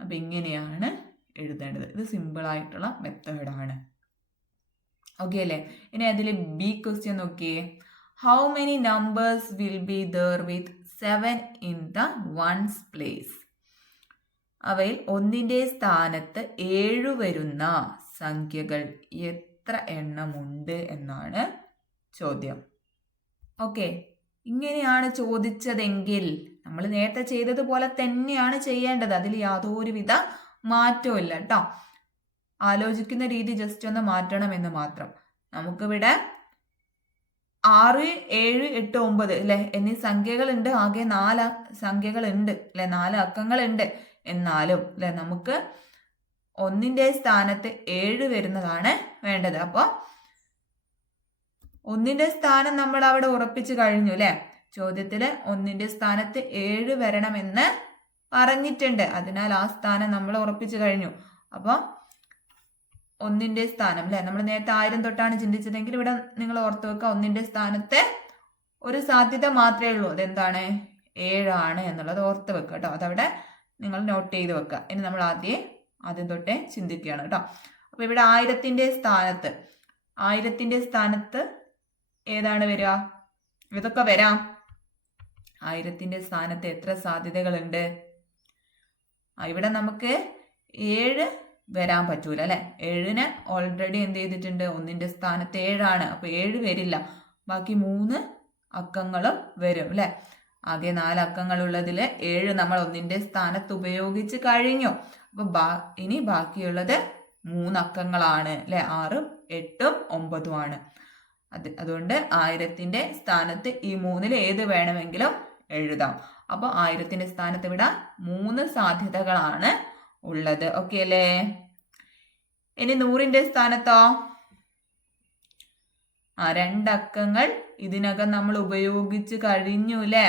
അപ്പം ഇങ്ങനെയാണ് എഴുതേണ്ടത്. ഇത് സിമ്പിളായിട്ടുള്ള മെത്തേഡാണ്. ഓക്കെ അല്ലേ. ഇനി അതിൽ ബി ക്വസ്റ്റ്യൻ നോക്കിയേ. How many numbers will be there with 7 in the ones place? അവയിൽ 1ന്റെ സ്ഥാനത്ത് 7 വരുന്ന സംഖ്യകൾ എത്ര എണ്ണമുണ്ട് എന്നാണ് ചോദ്യം. ഓക്കെ, ഇങ്ങനെയാണ് ചോദിച്ചതെങ്കിൽ നമ്മൾ നേരത്തെ ചെയ്തതുപോലെ തന്നെയാണ് ചെയ്യേണ്ടത്. അതിൽ യാതൊരുവിധ മാറ്റവും ഇല്ല കേട്ടോ. ആലോചിക്കുന്ന രീതി ജസ്റ്റ് ഒന്ന് മാറ്റണമെന്ന് മാത്രം. നമുക്കിവിടെ 6, 7, 8, 9 അല്ലെ എന്നീ സംഖ്യകളുണ്ട്. ആകെ 4 സംഖ്യകളുണ്ട് അല്ലെ, 4 അക്കങ്ങളുണ്ട്. എന്നാലും അല്ലെ നമുക്ക് 1ന്റെ സ്ഥാനത്ത് 7 വരുന്നതാണ് വേണ്ടത്. അപ്പോൾ 1ന്റെ സ്ഥാനം നമ്മൾ അവിടെ ഉറപ്പിച്ചു കഴിഞ്ഞു അല്ലെ. ചോദ്യത്തില് 1ന്റെ സ്ഥാനത്ത് 7 വരണമെന്ന് പറഞ്ഞിട്ടുണ്ട്. അതിനാൽ ആ സ്ഥാനം നമ്മൾ ഉറപ്പിച്ചു കഴിഞ്ഞു. അപ്പോൾ 1ന്റെ സ്ഥാനം അല്ലെ, നമ്മൾ നേരത്തെ 1000 തൊട്ടാണ് ചിന്തിച്ചതെങ്കിൽ ഇവിടെ നിങ്ങൾ ഓർത്ത് വെക്കുക, 1ന്റെ സ്ഥാനത്ത് ഒരു സാധ്യത മാത്രമേ ഉള്ളൂ. അതെന്താണ്? 7 ആണ് എന്നുള്ളത് ഓർത്ത് വെക്കുക കേട്ടോ. അതവിടെ നിങ്ങൾ നോട്ട് ചെയ്ത് വെക്കുക. ഇനി നമ്മൾ ആദ്യം തൊട്ടേ ചിന്തിക്കുകയാണ് കേട്ടോ. അപ്പൊ ഇവിടെ 1000ന്റെ സ്ഥാനത്ത് ഏതാണ് വരിക? ഇതൊക്കെ വരാം. 1000ന്റെ സ്ഥാനത്ത് എത്ര സാധ്യതകളുണ്ട്? ഇവിടെ നമുക്ക് 7 വരാൻ പറ്റൂല അല്ലെ. 7ന് ഓൾറെഡി എന്ത് ചെയ്തിട്ടുണ്ട്? 1ന്റെ സ്ഥാനത്ത് 7 ആണ്. അപ്പൊ 7 വരില്ല. ബാക്കി 3 അക്കങ്ങളും വരും അല്ലെ. ആകെ 4 അക്കങ്ങളുള്ളതിൽ 7 നമ്മൾ 1ന്റെ സ്ഥാനത്ത് ഉപയോഗിച്ച് കഴിഞ്ഞു. അപ്പൊ ഇനി ബാക്കിയുള്ളത് 3 അക്കങ്ങളാണ് അല്ലെ. 6, 8, 9 ആണ്. അതുകൊണ്ട് 1000ന്റെ സ്ഥാനത്ത് ഈ 3ൽ ഏത് വേണമെങ്കിലും എഴുതാം. അപ്പൊ 1000ന്റെ സ്ഥാനത്ത് ഇവിടെ 3 സാധ്യതകളാണ് ഉള്ളത്. ഓക്കെ അല്ലേ? ഇനി 100ന്റെ സ്ഥാനത്തോ 2 അക്കങ്ങൾ ഇതിനകം നമ്മൾ ഉപയോഗിച്ച് കഴിഞ്ഞു അല്ലേ.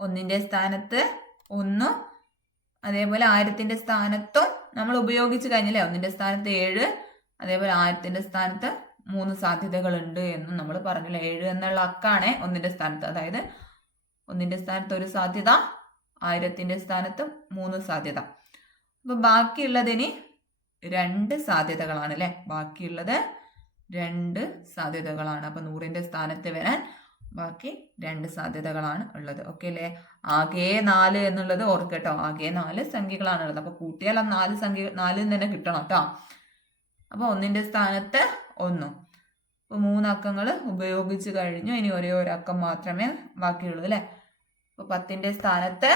1ന്റെ സ്ഥാനത്ത് 1, അതേപോലെ 1000ന്റെ സ്ഥാനത്തും നമ്മൾ ഉപയോഗിച്ച് കഴിഞ്ഞില്ലേ. 1ന്റെ സ്ഥാനത്ത് 7, അതേപോലെ 1000ന്റെ സ്ഥാനത്ത് 3 സാധ്യതകളുണ്ട് എന്നും നമ്മൾ പറഞ്ഞില്ലേ. 7 എന്നുള്ള അക്കാണ് 1ന്റെ സ്ഥാനത്ത്. അതായത് 1ന്റെ സ്ഥാനത്ത് ഒരു സാധ്യത, 1000ത്തിന്റെ സ്ഥാനത്ത് 3 സാധ്യത. അപ്പൊ ബാക്കിയുള്ളതിന് 2 സാധ്യതകളാണ് അല്ലെ. ബാക്കിയുള്ളത് 2 സാധ്യതകളാണ്. അപ്പൊ 100ന്റെ സ്ഥാനത്ത് വരാൻ ബാക്കി 2 സാധ്യതകളാണ് ഉള്ളത്. ഓക്കെ അല്ലേ? ആകെ 4 എന്നുള്ളത് ഓർക്കട്ടോ. ആകെ 4 സംഖ്യകളാണ് ഉള്ളത്. അപ്പൊ കൂട്ടിയാൽ ആ 4 തന്നെ കിട്ടണം കേട്ടോ. അപ്പൊ 1ന്റെ സ്ഥാനത്ത് 1. അപ്പൊ 3 അക്കങ്ങൾ ഉപയോഗിച്ച് കഴിഞ്ഞു. ഇനി ഒരേ ഒരു അക്കം മാത്രമേ ബാക്കിയുള്ളൂ അല്ലെ. അപ്പൊ 10ന്റെ സ്ഥാനത്ത്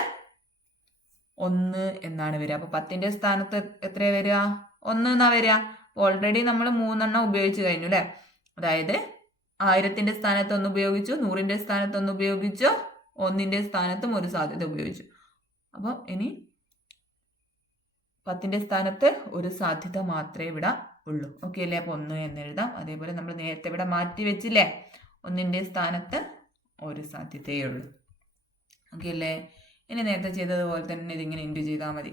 1 എന്നാണ് വരിക. അപ്പൊ 10ന്റെ സ്ഥാനത്ത് എത്ര വരിക? 1 എന്നാ വരിക. ഓൾറെഡി നമ്മൾ 3 എണ്ണം ഉപയോഗിച്ച് കഴിഞ്ഞു അല്ലെ. അതായത് 1000ത്തിന്റെ സ്ഥാനത്ത് 1 ഉപയോഗിച്ചു, 100ന്റെ സ്ഥാനത്ത് 1 ഉപയോഗിച്ചു, 1ന്റെ സ്ഥാനത്തും ഒരു സാധ്യത ഉപയോഗിച്ചു. അപ്പൊ ഇനി 10ന്റെ സ്ഥാനത്ത് ഒരു സാധ്യത മാത്രമേ ഇവിടെ ഉള്ളൂ. ഓക്കെ അല്ലേ? അപ്പൊ 1 എന്ന് എഴുതാം. അതേപോലെ നമ്മൾ നേരത്തെ ഇവിടെ മാറ്റി വെച്ചില്ലേ, 1ന്റെ സ്ഥാനത്ത് ഒരു സാധ്യതയേ ഉള്ളൂ. ഓക്കെ അല്ലേ? ഇനി നേരത്തെ ചെയ്തതുപോലെ തന്നെ ഇതിങ്ങനെ ഇൻറ്റു ചെയ്താൽ മതി.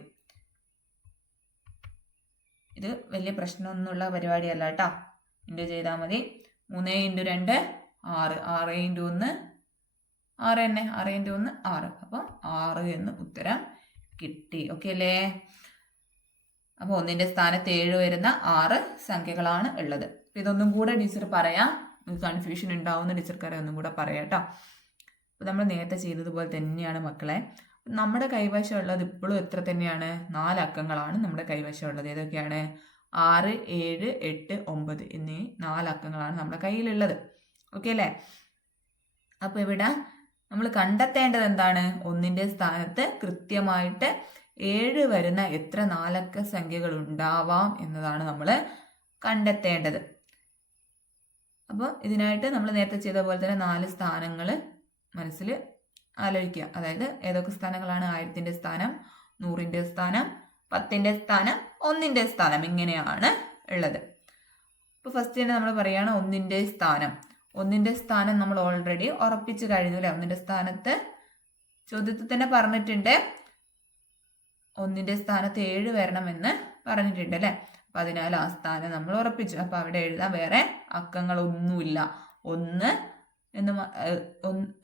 ഇത് വലിയ പ്രശ്നമൊന്നുമുള്ള പരിപാടിയല്ല കേട്ടോ. ഇൻറ്റു ചെയ്താൽ മതി. 3 × 2 6, 6 × 1 6 തന്നെ, 6 × 1 6. അപ്പം 6 എന്ന് ഉത്തരം കിട്ടി. ഓക്കെ അല്ലേ? അപ്പോൾ 1ന്റെ സ്ഥാനത്ത് 7 വരുന്ന 6 സംഖ്യകളാണ് ഉള്ളത്. ഇതൊന്നും കൂടെ ടീച്ചർ പറയാം. കൺഫ്യൂഷൻ ഉണ്ടാവുന്ന ടീച്ചർക്കാരെ ഒന്നും കൂടെ പറയാം കേട്ടോ. അപ്പോൾ നമ്മൾ നേരത്തെ ചെയ്തതുപോലെ തന്നെയാണ് മക്കളെ. നമ്മുടെ കൈവശം ഉള്ളത് ഇപ്പോഴും എത്ര തന്നെയാണ്? 4 അക്കങ്ങളാണ് നമ്മുടെ കൈവശം ഉള്ളത്. ഏതൊക്കെയാണ്? 6, 7, 8, 9 എന്നീ 4 അക്കങ്ങളാണ് നമ്മുടെ കയ്യിലുള്ളത്. ഓക്കെ അല്ലേ? അപ്പോൾ ഇവിടെ നമ്മൾ കണ്ടെത്തേണ്ടത് എന്താണ്? 1ന്റെ സ്ഥാനത്ത് കൃത്യമായിട്ട് 7 വരുന്ന എത്ര 4 അക്ക സംഖ്യകൾ ഉണ്ടാവാം എന്നതാണ് നമ്മൾ കണ്ടെത്തേണ്ടത്. അപ്പോൾ ഇതിനായിട്ട് നമ്മൾ നേരത്തെ ചെയ്ത പോലെ തന്നെ 4 സ്ഥാനങ്ങൾ മനസ്സിൽ ആലോചിക്കുക. അതായത് ഏതൊക്കെ സ്ഥാനങ്ങളാണ്? 1000ത്തിന്റെ സ്ഥാനം, 100ന്റെ സ്ഥാനം, 10ന്റെ സ്ഥാനം, 1ന്റെ സ്ഥാനം, ഇങ്ങനെയാണ് ഉള്ളത്. അപ്പോൾ ഫസ്റ്റ് തന്നെ നമ്മൾ പറയുകയാണ് 1ന്റെ സ്ഥാനം. 1ന്റെ സ്ഥാനം നമ്മൾ ഓൾറെഡി ഉറപ്പിച്ച് കഴിഞ്ഞു അല്ലേ. 1ന്റെ സ്ഥാനത്ത് ചോദ്യത്തിൽ തന്നെ പറഞ്ഞിട്ടുണ്ട് 1ന്റെ സ്ഥാനത്ത് 7 വരണമെന്ന് പറഞ്ഞിട്ടുണ്ട് അല്ലേ. അപ്പം അതിനാൽ ആ സ്ഥാനം നമ്മൾ ഉറപ്പിച്ചു. അപ്പം അവിടെ എഴുതാൻ വേറെ അക്കങ്ങളൊന്നുമില്ല. 1 എന്ന്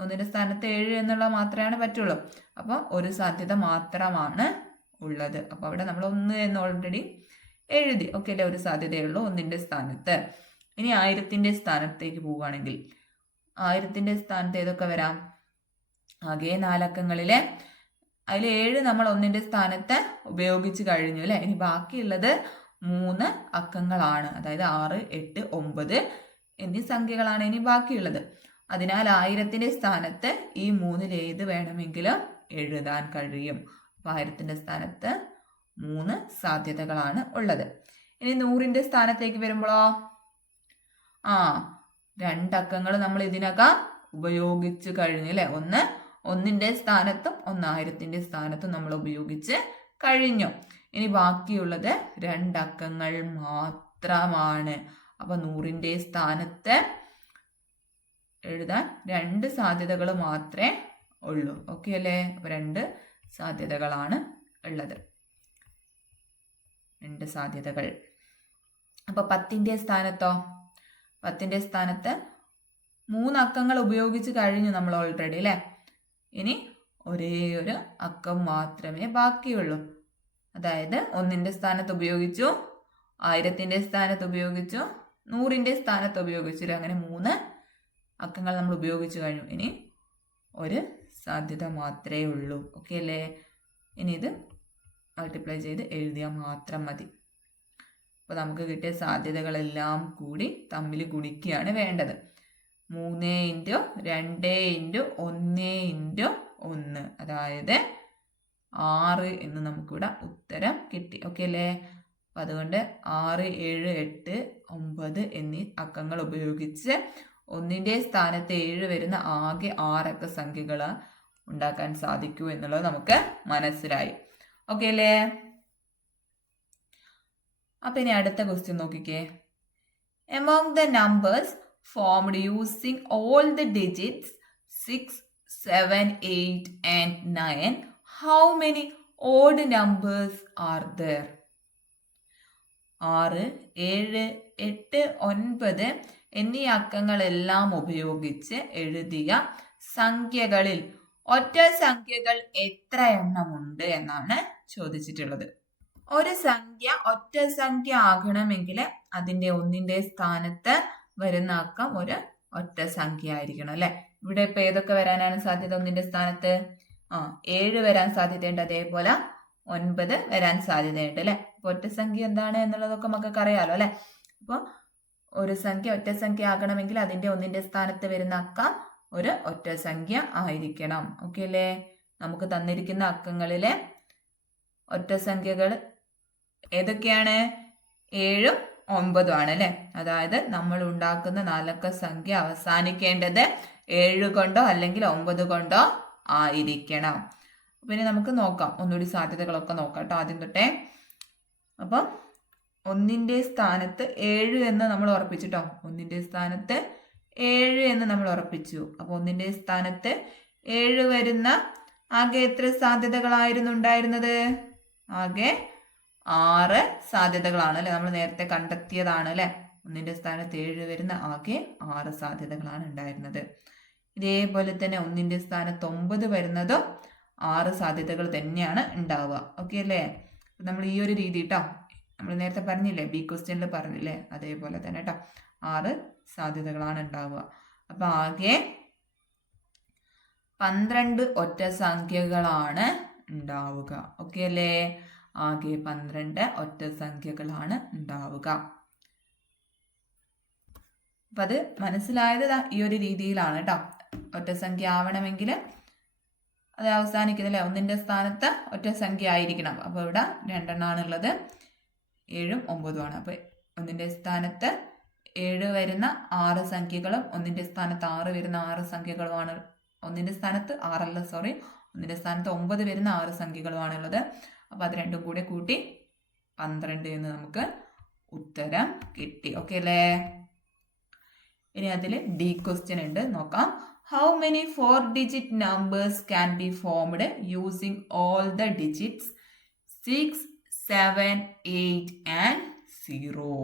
1ന്റെ സ്ഥാനത്ത് 7 എന്നുള്ള മാത്രമേ പറ്റുള്ളൂ. അപ്പോൾ ഒരു സാധ്യത മാത്രമാണ് ഉള്ളത്. അപ്പോൾ അവിടെ നമ്മൾ 1 എന്ന് ഓൾറെഡി എഴുതി. ഓക്കെ അല്ലേ? ഒരു സാധ്യതയുള്ളൂ 1ന്റെ സ്ഥാനത്ത്. ഇനി 1000ത്തിന്റെ സ്ഥാനത്തേക്ക് പോവുകയാണെങ്കിൽ 1000ത്തിന്റെ സ്ഥാനത്ത് ഏതൊക്കെ വരാം? ആകെ 4 അക്കങ്ങളിലെ അതിൽ 7 നമ്മൾ 1ന്റെ സ്ഥാനത്ത് ഉപയോഗിച്ച് കഴിഞ്ഞു അല്ലേ. ഇനി ബാക്കിയുള്ളത് 3 അക്കങ്ങളാണ്. അതായത് 6, 8, 9 എന്നീ സംഖ്യകളാണ് ഇനി ബാക്കിയുള്ളത്. അതിനാൽ 1000ന്റെ സ്ഥാനത്ത് ഈ മൂന്നിൽ ഏത് വേണമെങ്കിലും എഴുതാൻ കഴിയും. അപ്പൊ 1000ന്റെ സ്ഥാനത്ത് 3 സാധ്യതകളാണ് ഉള്ളത്. ഇനി 100ന്റെ സ്ഥാനത്തേക്ക് വരുമ്പോഴോ 2 അക്കങ്ങൾ നമ്മൾ ഇതിനകം ഉപയോഗിച്ച് കഴിഞ്ഞു അല്ലെ. ഒന്ന് 1ന്റെ സ്ഥാനത്തും 1000ന്റെ സ്ഥാനത്തും നമ്മൾ ഉപയോഗിച്ച് കഴിഞ്ഞു. ഇനി ബാക്കിയുള്ളത് 2 അക്കങ്ങൾ മാത്രമാണ്. അപ്പൊ 100ന്റെ സ്ഥാനത്ത് എഴുതാൻ 2 സാധ്യതകൾ മാത്രമേ ഉള്ളൂ. ഓക്കെ അല്ലേ? അപ്പൊ 2 സാധ്യതകളാണ് ഉള്ളത്. 2 സാധ്യതകൾ. അപ്പൊ 10ന്റെ സ്ഥാനത്തോ? 10ന്റെ സ്ഥാനത്ത് 3 അക്കങ്ങൾ ഉപയോഗിച്ച് കഴിഞ്ഞു നമ്മൾ ഓൾറെഡി അല്ലേ. ഇനി ഒരേ ഒരു അക്കം മാത്രമേ ബാക്കിയുള്ളൂ. അതായത് 1ന്റെ സ്ഥാനത്ത് ഉപയോഗിച്ചു, 1000ന്റെ സ്ഥാനത്ത് ഉപയോഗിച്ചു, 100ന്റെ സ്ഥാനത്ത് ഉപയോഗിച്ചു. അങ്ങനെ 3 അക്കങ്ങൾ നമ്മൾ ഉപയോഗിച്ച് കഴിഞ്ഞു. ഇനി ഒരു സാധ്യത മാത്രമേ ഉള്ളൂ. ഓക്കെ അല്ലേ? ഇനി ഇത് മൾട്ടിപ്ലൈ ചെയ്ത് എഴുതിയാൽ മാത്രം മതി. അപ്പോൾ നമുക്ക് കിട്ടിയ സാധ്യതകളെല്ലാം കൂടി തമ്മിൽ ഗുണിക്കുകയാണ് വേണ്ടത്. 3 × 2 × 1 × 1 അതായത് 6 എന്ന് നമുക്കിവിടെ ഉത്തരം കിട്ടി. ഓക്കെ അല്ലേ? അപ്പം അതുകൊണ്ട് 6, 7, 8, 9 എന്നീ അക്കങ്ങൾ ഉപയോഗിച്ച് 1ന്റെ സ്ഥാനത്ത് 7 വരുന്ന ആകെ 6 അക്ക സംഖ്യകൾ ഉണ്ടാക്കാൻ സാധിക്കൂ എന്നുള്ളത് നമുക്ക് മനസ്സിലായി. ഓക്കെ അല്ലേ? അപ്പം ഇനി അടുത്ത ക്വസ്റ്റ്യൻ നോക്കിക്കേ. Among the numbers formed using all the digits 6, 7, 8 and 9, how many odd numbers are there? 6, 7, 8, 9 എന്നീ അക്കങ്ങളെല്ലാം ഉപയോഗിച്ച് എഴുതിയ സംഖ്യകളിൽ ഒറ്റ സംഖ്യകൾ എത്ര എണ്ണമുണ്ട് എന്നാണ് ചോദിച്ചിട്ടുള്ളത്. ഒരു സംഖ്യ ഒറ്റ സംഖ്യ ആകണമെങ്കിൽ അതിന്റെ 1ന്റെ സ്ഥാനത്ത് വരുന്ന അക്കം ഒരു ഒറ്റ സംഖ്യ ആയിരിക്കണം അല്ലെ. ഇവിടെ ഇപ്പൊ ഏതൊക്കെ വരാനാണ് സാധ്യത? 1ന്റെ സ്ഥാനത്ത് 7 വരാൻ സാധ്യതയുണ്ട്, അതേപോലെ 9 വരാൻ സാധ്യതയുണ്ട് അല്ലെ. അപ്പൊ ഒറ്റ സംഖ്യ എന്താണ് എന്നുള്ളതൊക്കെ നമുക്കൊക്കെ അറിയാലോ അല്ലെ. അപ്പൊ ഒരു സംഖ്യ ഒറ്റ സംഖ്യ ആകണമെങ്കിൽ അതിന്റെ 1ന്റെ സ്ഥാനത്ത് വരുന്ന അക്കം ഒരു ഒറ്റ സംഖ്യ ആയിരിക്കണം. ഓക്കെ അല്ലേ? നമുക്ക് തന്നിരിക്കുന്ന അക്കങ്ങളിലെ ഒറ്റ സംഖ്യകൾ ഏതൊക്കെയാണ്? 7ഉം 9ഉം ആണ് അല്ലെ. അതായത് നമ്മൾ ഉണ്ടാക്കുന്ന 4 അക്ക സംഖ്യ അവസാനിക്കേണ്ടത് 7 കൊണ്ടോ അല്ലെങ്കിൽ 9 കൊണ്ടോ ആയിരിക്കണം. പിന്നെ നമുക്ക് നോക്കാം, ഒന്നുകൂടി സാധ്യതകളൊക്കെ നോക്കാം കേട്ടോ ആദ്യം തൊട്ടേ. അപ്പം 1ന്റെ സ്ഥാനത്ത് 7 എന്ന് നമ്മൾ ഉറപ്പിച്ചിട്ടോ. 1ന്റെ സ്ഥാനത്ത് 7 എന്ന് നമ്മൾ ഉറപ്പിച്ചു. അപ്പൊ 1ന്റെ സ്ഥാനത്ത് 7 വരുന്ന ആകെ എത്ര സാധ്യതകളായിരുന്നു ഉണ്ടായിരുന്നത്? ആകെ 6 സാധ്യതകളാണ് അല്ലെ. നമ്മൾ നേരത്തെ കണ്ടെത്തിയതാണ് അല്ലെ. 1ന്റെ സ്ഥാനത്ത് 7 വരുന്ന ആകെ 6 സാധ്യതകളാണ് ഉണ്ടായിരുന്നത്. ഇതേപോലെ തന്നെ 1ന്റെ സ്ഥാനത്ത് 9 വരുന്നതും 6 സാധ്യതകൾ തന്നെയാണ് ഉണ്ടാവുക. ഓക്കെ അല്ലേ? നമ്മൾ ഈ ഒരു രീതി കേട്ടോ, നമ്മൾ നേരത്തെ പറഞ്ഞില്ലേ, ബി ക്വസ്റ്റ്യനിൽ പറഞ്ഞില്ലേ, അതേപോലെ തന്നെ കേട്ടോ 6 സാധ്യതകളാണ് ഉണ്ടാവുക. അപ്പൊ ആകെ 12 ഒറ്റ സംഖ്യകളാണ് ഉണ്ടാവുക. ഓക്കെ അല്ലേ? ആകെ 12 ഒറ്റ സംഖ്യകളാണ് ഉണ്ടാവുക. അപ്പൊ അത് മനസ്സിലായത് ഈ ഒരു രീതിയിലാണ് കേട്ടോ. ഒറ്റ സംഖ്യ ആവണമെങ്കിൽ അത് അവസാനിക്കുന്നില്ലേ, 1ന്റെ സ്ഥാനത്ത് ഒറ്റ സംഖ്യ ആയിരിക്കണം. അപ്പൊ ഇവിടെ 2 എണ്ണമാണുള്ളത്, 7ഉം 9ഉം ആണ്. അപ്പൊ 1ന്റെ സ്ഥാനത്ത് 7 വരുന്ന 6 സംഖ്യകളും 1ന്റെ സ്ഥാനത്ത് 6 വരുന്ന 6 സംഖ്യകളുമാണ്. 1ന്റെ സ്ഥാനത്ത് 6 സോറി 1ന്റെ സ്ഥാനത്ത് 9 വരുന്ന 6 സംഖ്യകളുമാണുള്ളത്. അപ്പൊ അത് രണ്ടും കൂടെ കൂട്ടി 12 എന്ന് നമുക്ക് ഉത്തരം കിട്ടി. ഓക്കെ അല്ലേ? ഇനി അതിൽ ഡി ക്വസ്റ്റ്യൻ ഉണ്ട്, നോക്കാം. How many 4-digit numbers can be formed using all the digits 6, 7, 8 and 0?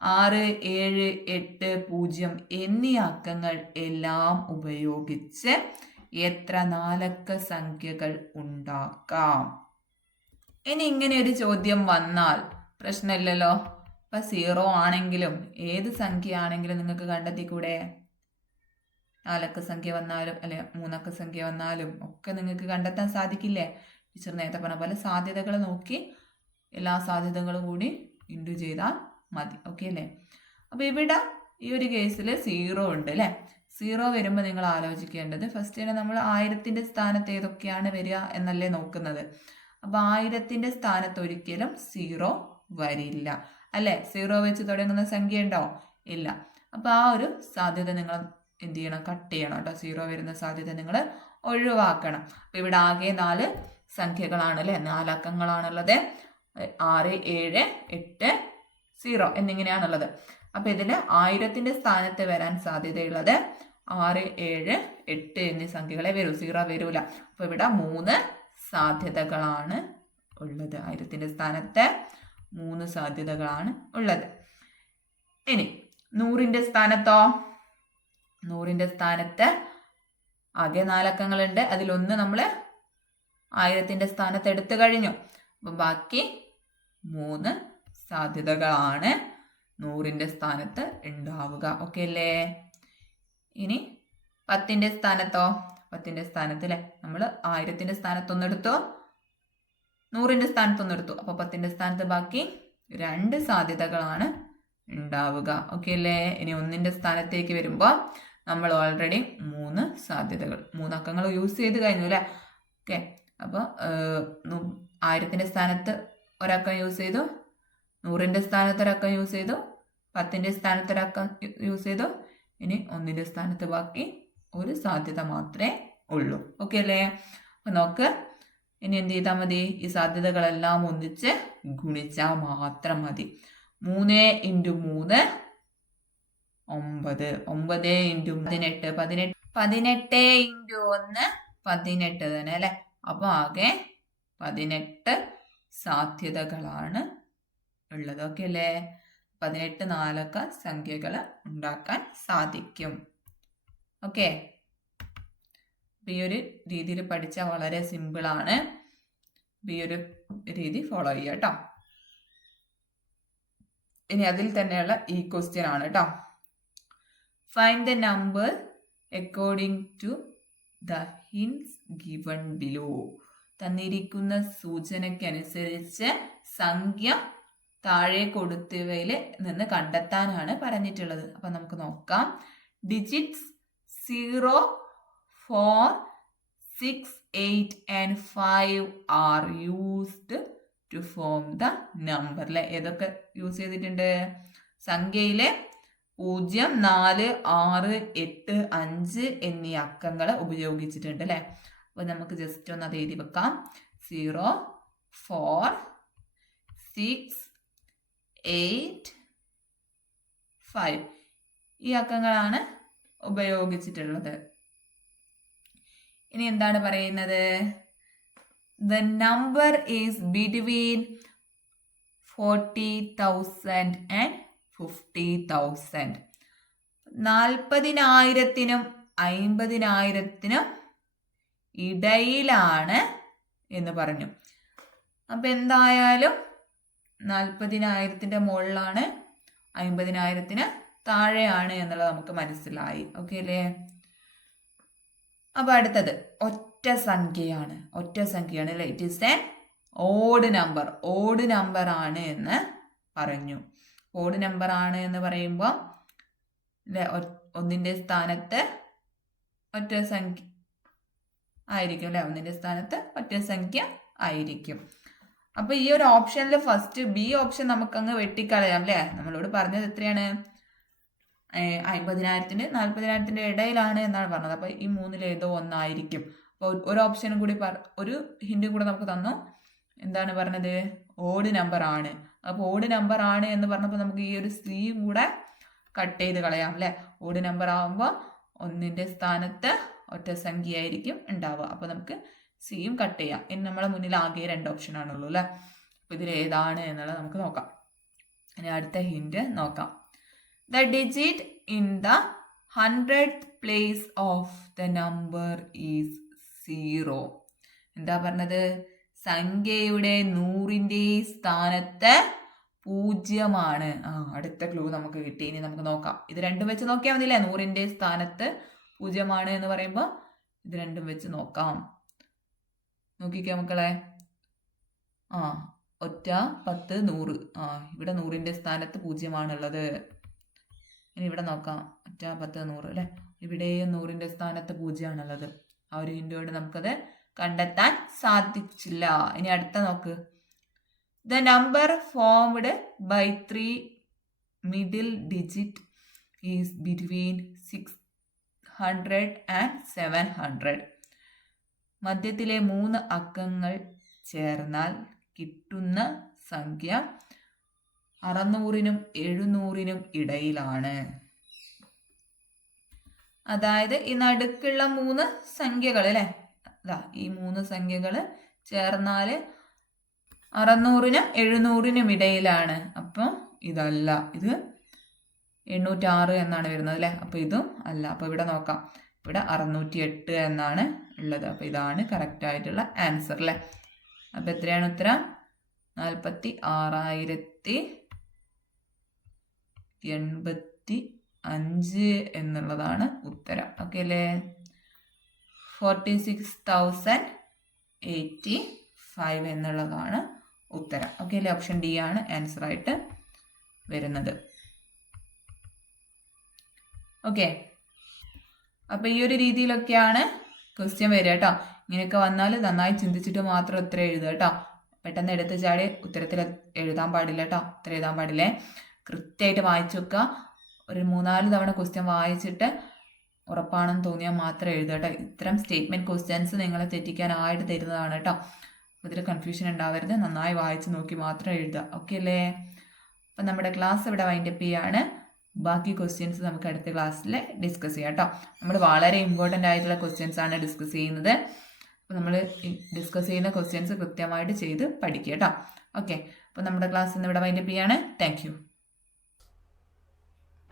6, 7, 8, 0 എന്നീ അക്കങ്ങൾ എല്ലാം ഉപയോഗിച്ച് എത്ര 4 അക്ക സംഖ്യകൾ ഉണ്ടാക്കാം? ഇനി ഇങ്ങനെ ഒരു ചോദ്യം വന്നാൽ പ്രശ്നമില്ലല്ലോ. ഇപ്പൊ 0 ആണെങ്കിലും ഏത് സംഖ്യ ആണെങ്കിലും നിങ്ങൾക്ക് കണ്ടെത്തിക്കൂടെ? 4 അക്ക സംഖ്യ വന്നാലും അല്ലെ 3 അക്ക സംഖ്യ വന്നാലും ഒക്കെ നിങ്ങൾക്ക് കണ്ടെത്താൻ സാധിക്കില്ലേ? ടീച്ചർ നേരത്തെ പറഞ്ഞ പോലെ സാധ്യതകൾ നോക്കി എല്ലാ സാധ്യതകളും കൂടി ഇൻഡു ചെയ്താൽ മതി. ഓക്കെ അല്ലേ? അപ്പൊ ഇവിടെ ഈ ഒരു കേസിൽ 0 ഉണ്ട് അല്ലെ. 0 വരുമ്പോൾ നിങ്ങൾ ആലോചിക്കേണ്ടത് ഫസ്റ്റ് തന്നെ നമ്മൾ 1000ന്റെ സ്ഥാനത്ത് ഏതൊക്കെയാണ് വരിക എന്നല്ലേ നോക്കുന്നത്. അപ്പോൾ 1000ന്റെ സ്ഥാനത്ത് ഒരിക്കലും 0 വരില്ല അല്ലേ. 0 വെച്ച് തുടങ്ങുന്ന സംഖ്യ ഉണ്ടോ? ഇല്ല. അപ്പോൾ ആ ഒരു സാധ്യത നിങ്ങൾ എന്ത് ചെയ്യണം? കട്ട് ചെയ്യണം കേട്ടോ. 0 വരുന്ന സാധ്യത നിങ്ങൾ ഒഴിവാക്കണം. അപ്പോൾ ഇവിടെ ആകെ 4 സംഖ്യകളാണ് അല്ലേ, 4 അക്കങ്ങളാണുള്ളത്. 6, 7, 8, 0 എന്നിങ്ങനെയാണുള്ളത്. അപ്പോൾ ഇതിൽ 1000ന്റെ സ്ഥാനത്ത് വരാൻ സാധ്യതയുള്ളത് 6, 7, 8 എന്നീ സംഖ്യകളെ വരൂ, 0 വരൂല. അപ്പോൾ ഇവിടെ 3 സാധ്യതകളാണ് ഉള്ളത്. 1000ന്റെ സ്ഥാനത്ത് 3 സാധ്യതകളാണ് ഉള്ളത്. ഇനി 100ന്റെ സ്ഥാനത്തോ? 100ന്റെ സ്ഥാനത്ത് ആകെ 4 അക്കങ്ങളുണ്ട്. അതിലൊന്ന് നമ്മൾ 1000ന്റെ സ്ഥാനത്ത് എടുത്തു കഴിഞ്ഞു. അപ്പം ബാക്കി 3 സാധ്യതകളാണ് 100ന്റെ സ്ഥാനത്ത് ഉണ്ടാവുക. ഓക്കെ അല്ലേ? ഇനി 10ന്റെ സ്ഥാനത്തോ? 10ന്റെ സ്ഥാനത്ത് അല്ലേ, നമ്മൾ 1000ന്റെ സ്ഥാനത്തൊന്നെടുത്തു, 100ന്റെ സ്ഥാനത്തൊന്നെടുത്തു. അപ്പോൾ 10ന്റെ സ്ഥാനത്ത് ബാക്കി 2 സാധ്യതകളാണ് ഉണ്ടാവുക. ഓക്കെ അല്ലേ? ഇനി 1ന്റെ സ്ഥാനത്തേക്ക് വരുമ്പോൾ നമ്മൾ ഓൾറെഡി 3 സാധ്യതകൾ, 3 അക്കങ്ങൾ യൂസ് ചെയ്ത് കഴിഞ്ഞു അല്ലേ. ഓക്കെ. അപ്പോൾ 1000ന്റെ സ്ഥാനത്ത് ഒരക്കം യൂസ് ചെയ്തു, 100ന്റെ സ്ഥാനത്ത് ഒരക്കം യൂസ് ചെയ്തു, 10ന്റെ സ്ഥാനത്ത് ഒരക്കം യൂസ് ചെയ്തു. ഇനി 1ന്റെ സ്ഥാനത്ത് ബാക്കി 1 സാധ്യത മാത്രമേ ഉള്ളൂ. ഓക്കെ അല്ലേ? അപ്പം നോക്ക്, ഇനി എന്ത് ചെയ്താൽ മതി? ഈ സാധ്യതകളെല്ലാം ഒന്നിച്ച് ഗുണിച്ചാൽ മാത്രം മതി. 3 × 3 9, 9 × 18 18 × 1 18 തന്നെ അല്ലേ. അപ്പോൾ ആകെ 18 സാധ്യതകളാണ് ഉള്ളത്. ഓക്കെ അല്ലേ? 18 4 സംഖ്യകൾ ഉണ്ടാക്കാൻ സാധിക്കും. ഓക്കെ. ഈ ഒരു രീതിയിൽ പഠിച്ചാൽ വളരെ സിമ്പിളാണ്. ഈ ഒരു രീതി ഫോളോ ചെയ്യുക കേട്ടോ. ഇനി അതിൽ തന്നെയുള്ള ഈ ക്വസ്റ്റ്യൻ ആണ് കേട്ടോ. Find the number according to the hints given below. തന്നിരിക്കുന്ന സൂചനയ്ക്കനുസരിച്ച് സംഖ്യ താഴെ കൊടുത്തവയിൽ നിന്ന് കണ്ടെത്താനാണ് പറഞ്ഞിട്ടുള്ളത്. അപ്പം നമുക്ക് നോക്കാം. Digits 0, 4, 6, 8 and 5 are used to form the number. അല്ലെ, ഏതൊക്കെ യൂസ് ചെയ്തിട്ടുണ്ട്? സംഖ്യയിലെ 0, 4, 6, 8, 5 എന്നീ അക്കങ്ങൾ ഉപയോഗിച്ചിട്ടുണ്ട് അല്ലേ. അപ്പോൾ നമുക്ക് ജസ്റ്റ് ഒന്ന് അത് എഴുതി വെക്കാം. 0, 4, 6, 8, 5 ഈ അക്കങ്ങളാണ് ഉപയോഗിച്ചിട്ടുള്ളത്. ഇനി എന്താണ് പറയുന്നത്? The number is between 40,000 and 50,000. 40,000-നും 50,000-നും ഇടയിലാണ് എന്ന് പറഞ്ഞു. അപ്പം എന്തായാലും 40,000-ന്റെ മുകളിലാണ്, 50,000-ന് താഴെയാണ് എന്നുള്ളത് നമുക്ക് മനസ്സിലായി. ഓക്കെ അല്ലേ? അപ്പോൾ അടുത്തത് ഒറ്റ സംഖ്യയാണ് അല്ലേ. It is A odd number. Odd number ആണ് എന്ന് പറഞ്ഞു. ഓഡ് നമ്പർ ആണ് എന്ന് പറയുമ്പോൾ അല്ലേ, 1ന്റെ സ്ഥാനത്ത് ഒറ്റ സംഖ്യ ആയിരിക്കും അല്ലേ. 1ന്റെ സ്ഥാനത്ത് ഒറ്റ സംഖ്യ ആയിരിക്കും. അപ്പോൾ ഈ ഒരു ഓപ്ഷനിൽ ഫസ്റ്റ് ബി ഓപ്ഷൻ നമുക്കങ്ങ് വെട്ടിക്കളയാം അല്ലേ. നമ്മളോട് പറഞ്ഞത് എത്രയാണ്? 50,000-ന് 40,000-ന്റെ ഇടയിലാണ് എന്നാണ് പറഞ്ഞത്. അപ്പോൾ ഈ 3-ൽ ഏതോ ഒന്നായിരിക്കും. അപ്പോൾ ഒരു ഓപ്ഷനും കൂടി ഒരു ഹിൻറ്റും കൂടെ നമുക്ക് തന്നു. എന്താണ് പറഞ്ഞത്? ഓഡ് നമ്പർ ആണ്. അപ്പോൾ ഓഡ് നമ്പർ ആണ് എന്ന് പറഞ്ഞപ്പോൾ നമുക്ക് ഈ ഒരു സിയും കൂടെ കട്ട് ചെയ്ത് കളയാം അല്ലേ. ഓഡ് നമ്പർ ആകുമ്പോൾ 1ന്റെ സ്ഥാനത്ത് ഒറ്റ സംഖ്യ ആയിരിക്കും ഉണ്ടാവുക. അപ്പോൾ നമുക്ക് സിയും കട്ട് ചെയ്യാം. ഇനി നമ്മളെ മുന്നിൽ ആകെ 2 ഓപ്ഷൻ ആണുള്ളൂ അല്ലേ. അപ്പോൾ ഇതിൽ ഏതാണ് എന്നുള്ളത് നമുക്ക് നോക്കാം. ഇനി അടുത്ത ഹിൻറ്റ് നോക്കാം. The digit in the 100th place of the number is 0. എന്താ പറഞ്ഞത്? സംഖ്യയുടെ 100ന്റെ സ്ഥാനത്ത് 0 അടുത്ത ക്ലൂ നമുക്ക് കിട്ടി. ഇനി നമുക്ക് നോക്കാം. ഇത് രണ്ടും വെച്ച് നോക്കിയാൽ മതിയല്ലേ. 100ന്റെ സ്ഥാനത്ത് 0 എന്ന് പറയുമ്പോൾ ഇത് രണ്ടും വെച്ച് നോക്കാം. നോക്കിക്കോ മക്കളെ. 1, 10, 100. ഇവിടെ 100ന്റെ സ്ഥാനത്ത് 0 ആണുള്ളത്. ഇനി ഇവിടെ നോക്കാം. 1, 10, 100 അല്ലേ. ഇവിടെയും 100ന്റെ സ്ഥാനത്ത് 0 ആണുള്ളത്. ആ ഒരു ഹിന്റ് കൊണ്ട് നമുക്കത് കണ്ടെത്താൻ സാധിച്ചില്ല. ഇനി അടുത്ത നോക്ക്. The number formed by 3 middle digit is between 600 and 700. മധ്യത്തിലെ 3 അക്കങ്ങൾ ചേർന്നാൽ കിട്ടുന്ന സംഖ്യ 600നും 700നും ഇടയിലാണ്. അതായത് ഈ നടുക്കുള്ള 3 സംഖ്യകൾ അല്ലേ, അതാ ഈ 3 സംഖ്യകൾ ചേർന്നാൽ 600നും 700നും ഇടയിലാണ്. അപ്പോൾ ഇതല്ല, ഇത് 806 എന്നാണ് വരുന്നത് അല്ലേ. അപ്പോൾ ഇതും അല്ല. അപ്പോൾ ഇവിടെ നോക്കാം, ഇവിടെ 608 എന്നാണ് ഉള്ളത്. അപ്പോൾ ഇതാണ് കറക്റ്റ് ആയിട്ടുള്ള ആൻസർ അല്ലേ. അപ്പോൾ എത്രയാണ് ഉത്തരം? 46,085 എന്നുള്ളതാണ് ഉത്തരം. ഓക്കെ അല്ലേ. 46,085 എന്നുള്ളതാണ് ഉത്തരം. ഓക്കെ അല്ലേ. ഓപ്ഷൻ ഡി ആണ് ആൻസർ ആയിട്ട് വരുന്നത്. ഓക്കെ, അപ്പോൾ ഈ ഒരു രീതിയിലൊക്കെയാണ് ക്വസ്റ്റ്യൻ വരിക കേട്ടോ. ഇങ്ങനെയൊക്കെ വന്നാൽ നന്നായി ചിന്തിച്ചിട്ട് മാത്രം ഉത്തരം എഴുതുക കേട്ടോ. പെട്ടെന്ന് എടുത്ത് ചാടി ഉത്തരത്തിൽ എഴുതാൻ പാടില്ല കേട്ടോ. ഉത്തരം എഴുതാൻ പാടില്ലേ. കൃത്യമായിട്ട് വായിച്ചു വെക്കുക. ഒരു 3-4 തവണ ക്വസ്റ്റ്യൻ വായിച്ചിട്ട് ഉറപ്പാണെന്ന് തോന്നിയാൽ മാത്രം എഴുതുക കേട്ടോ. ഇത്തരം സ്റ്റേറ്റ്മെൻറ്റ് ക്വസ്റ്റ്യൻസ് നിങ്ങളെ തെറ്റിക്കാനായിട്ട് തരുന്നതാണ് കേട്ടോ. അപ്പോൾ ഇതിൽ കൺഫ്യൂഷൻ ഉണ്ടാവരുത്. നന്നായി വായിച്ച് നോക്കി മാത്രം എഴുതുക. ഓക്കെ അല്ലേ. അപ്പം നമ്മുടെ ക്ലാസ് ഇവിടെ വൈൻഡപ്പ് ചെയ്യാണ്. ബാക്കി ക്വസ്റ്റ്യൻസ് നമുക്ക് അടുത്ത ക്ലാസ്സിൽ ഡിസ്കസ് ചെയ്യാം കേട്ടോ. നമ്മൾ വളരെ ഇമ്പോർട്ടൻ്റ് ആയിട്ടുള്ള ക്വസ്റ്റ്യൻസ് ആണ് ഡിസ്കസ് ചെയ്യുന്നത്. അപ്പോൾ നമ്മൾ ഡിസ്കസ് ചെയ്യുന്ന ക്വസ്റ്റ്യൻസ് കൃത്യമായിട്ട് ചെയ്ത് പഠിക്കുക കേട്ടോ. ഓക്കെ, അപ്പോൾ നമ്മുടെ ക്ലാസ് ഇന്ന് ഇവിടെ വൈൻഡപ്പ് ചെയ്യാണ്. Thank you.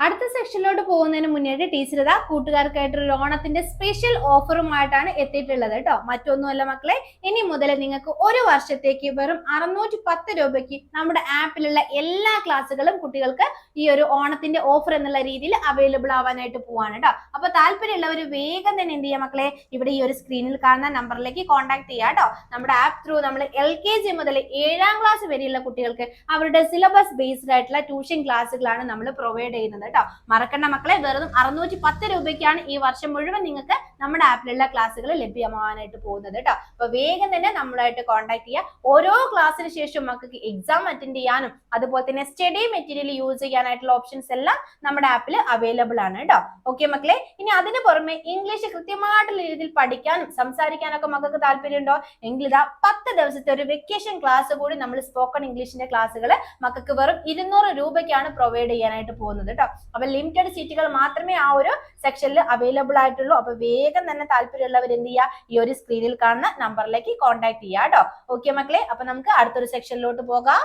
അടുത്ത സെക്ഷനിലോട്ട് പോകുന്നതിന് മുന്നേ ടീച്ചർ ഇതാ കൂട്ടുകാർക്കായിട്ട് ഒരു ഓണത്തിന്റെ സ്പെഷ്യൽ ഓഫറുമായിട്ടാണ് എത്തിയിട്ടുള്ളത് കേട്ടോ. മറ്റൊന്നുമല്ല മക്കളെ, ഇനി മുതൽ നിങ്ങൾക്ക് ഒരു വർഷത്തേക്ക് വെറും 610 രൂപയ്ക്ക് നമ്മുടെ ആപ്പിലുള്ള എല്ലാ ക്ലാസ്സുകളും കുട്ടികൾക്ക് ഈ ഒരു ഓണത്തിന്റെ ഓഫർ എന്നുള്ള രീതിയിൽ അവൈലബിൾ ആവാനായിട്ട് പോവാണ് കേട്ടോ. അപ്പൊ താല്പര്യമുള്ളവർ വേഗം തന്നെ എന്ത് ചെയ്യാം മക്കളെ, ഇവിടെ ഈ ഒരു സ്ക്രീനിൽ കാണുന്ന നമ്പറിലേക്ക് കോൺടാക്ട് ചെയ്യാം കേട്ടോ. നമ്മുടെ ആപ്പ് ത്രൂ നമ്മൾ LKG മുതൽ 7ാം ക്ലാസ് വരെയുള്ള കുട്ടികൾക്ക് അവരുടെ സിലബസ് ബേസ്ഡ് ആയിട്ടുള്ള ട്യൂഷൻ ക്ലാസ്സുകളാണ് നമ്മൾ പ്രൊവൈഡ് ചെയ്യുന്നത് കേട്ടോ. മറക്കണ്ട മക്കളെ, വെറും 610 രൂപയ്ക്കാണ് ഈ വർഷം മുഴുവൻ നിങ്ങൾക്ക് നമ്മുടെ ആപ്പിലുള്ള ക്ലാസ്സുകൾ ലഭ്യമാവാനായിട്ട് പോകുന്നത് കേട്ടോ. അപ്പൊ വേഗം തന്നെ നമ്മളായിട്ട് കോൺടാക്ട് ചെയ്യുക. ഓരോ ക്ലാസ്സിന് ശേഷം മക്കൾക്ക് എക്സാം അറ്റൻഡ് ചെയ്യാനും അതുപോലെ തന്നെ സ്റ്റഡി മെറ്റീരിയൽ യൂസ് ചെയ്യാനായിട്ടുള്ള ഓപ്ഷൻസ് എല്ലാം നമ്മുടെ ആപ്പിൽ അവൈലബിൾ ആണ് കേട്ടോ. ഓക്കെ മക്കളെ, ഇനി അതിന് പുറമെ ഇംഗ്ലീഷ് കൃത്യമായിട്ടുള്ള രീതിയിൽ പഠിക്കാനും സംസാരിക്കാനൊക്കെ മക്കൾക്ക് താല്പര്യമുണ്ടോ എങ്കിൽ ഇതാ 10 ദിവസത്തെ ഒരു വെക്കേഷൻ ക്ലാസ് കൂടി നമ്മൾ സ്പോക്കൺ ഇംഗ്ലീഷിന്റെ ക്ലാസ്സുകൾ മക്കൾക്ക് വെറും 200 രൂപയ്ക്കാണ് പ്രൊവൈഡ് ചെയ്യാനായിട്ട് പോകുന്നത് കേട്ടോ. അപ്പൊ ലിമിറ്റഡ് സീറ്റുകൾ മാത്രമേ ആ ഒരു സെക്ഷനിൽ അവൈലബിൾ ആയിട്ടുള്ളൂ. അപ്പൊ വേഗം തന്നെ താല്പര്യമുള്ളവർ എന്ത് ചെയ്യുക, ഈ ഒരു സ്ക്രീനിൽ കാണുന്ന നമ്പറിലേക്ക് കോൺടാക്ട് ചെയ്യുക കേട്ടോ. ഓക്കെ മക്കളെ, അപ്പൊ നമുക്ക് അടുത്തൊരു സെക്ഷനിലോട്ട് പോകാം.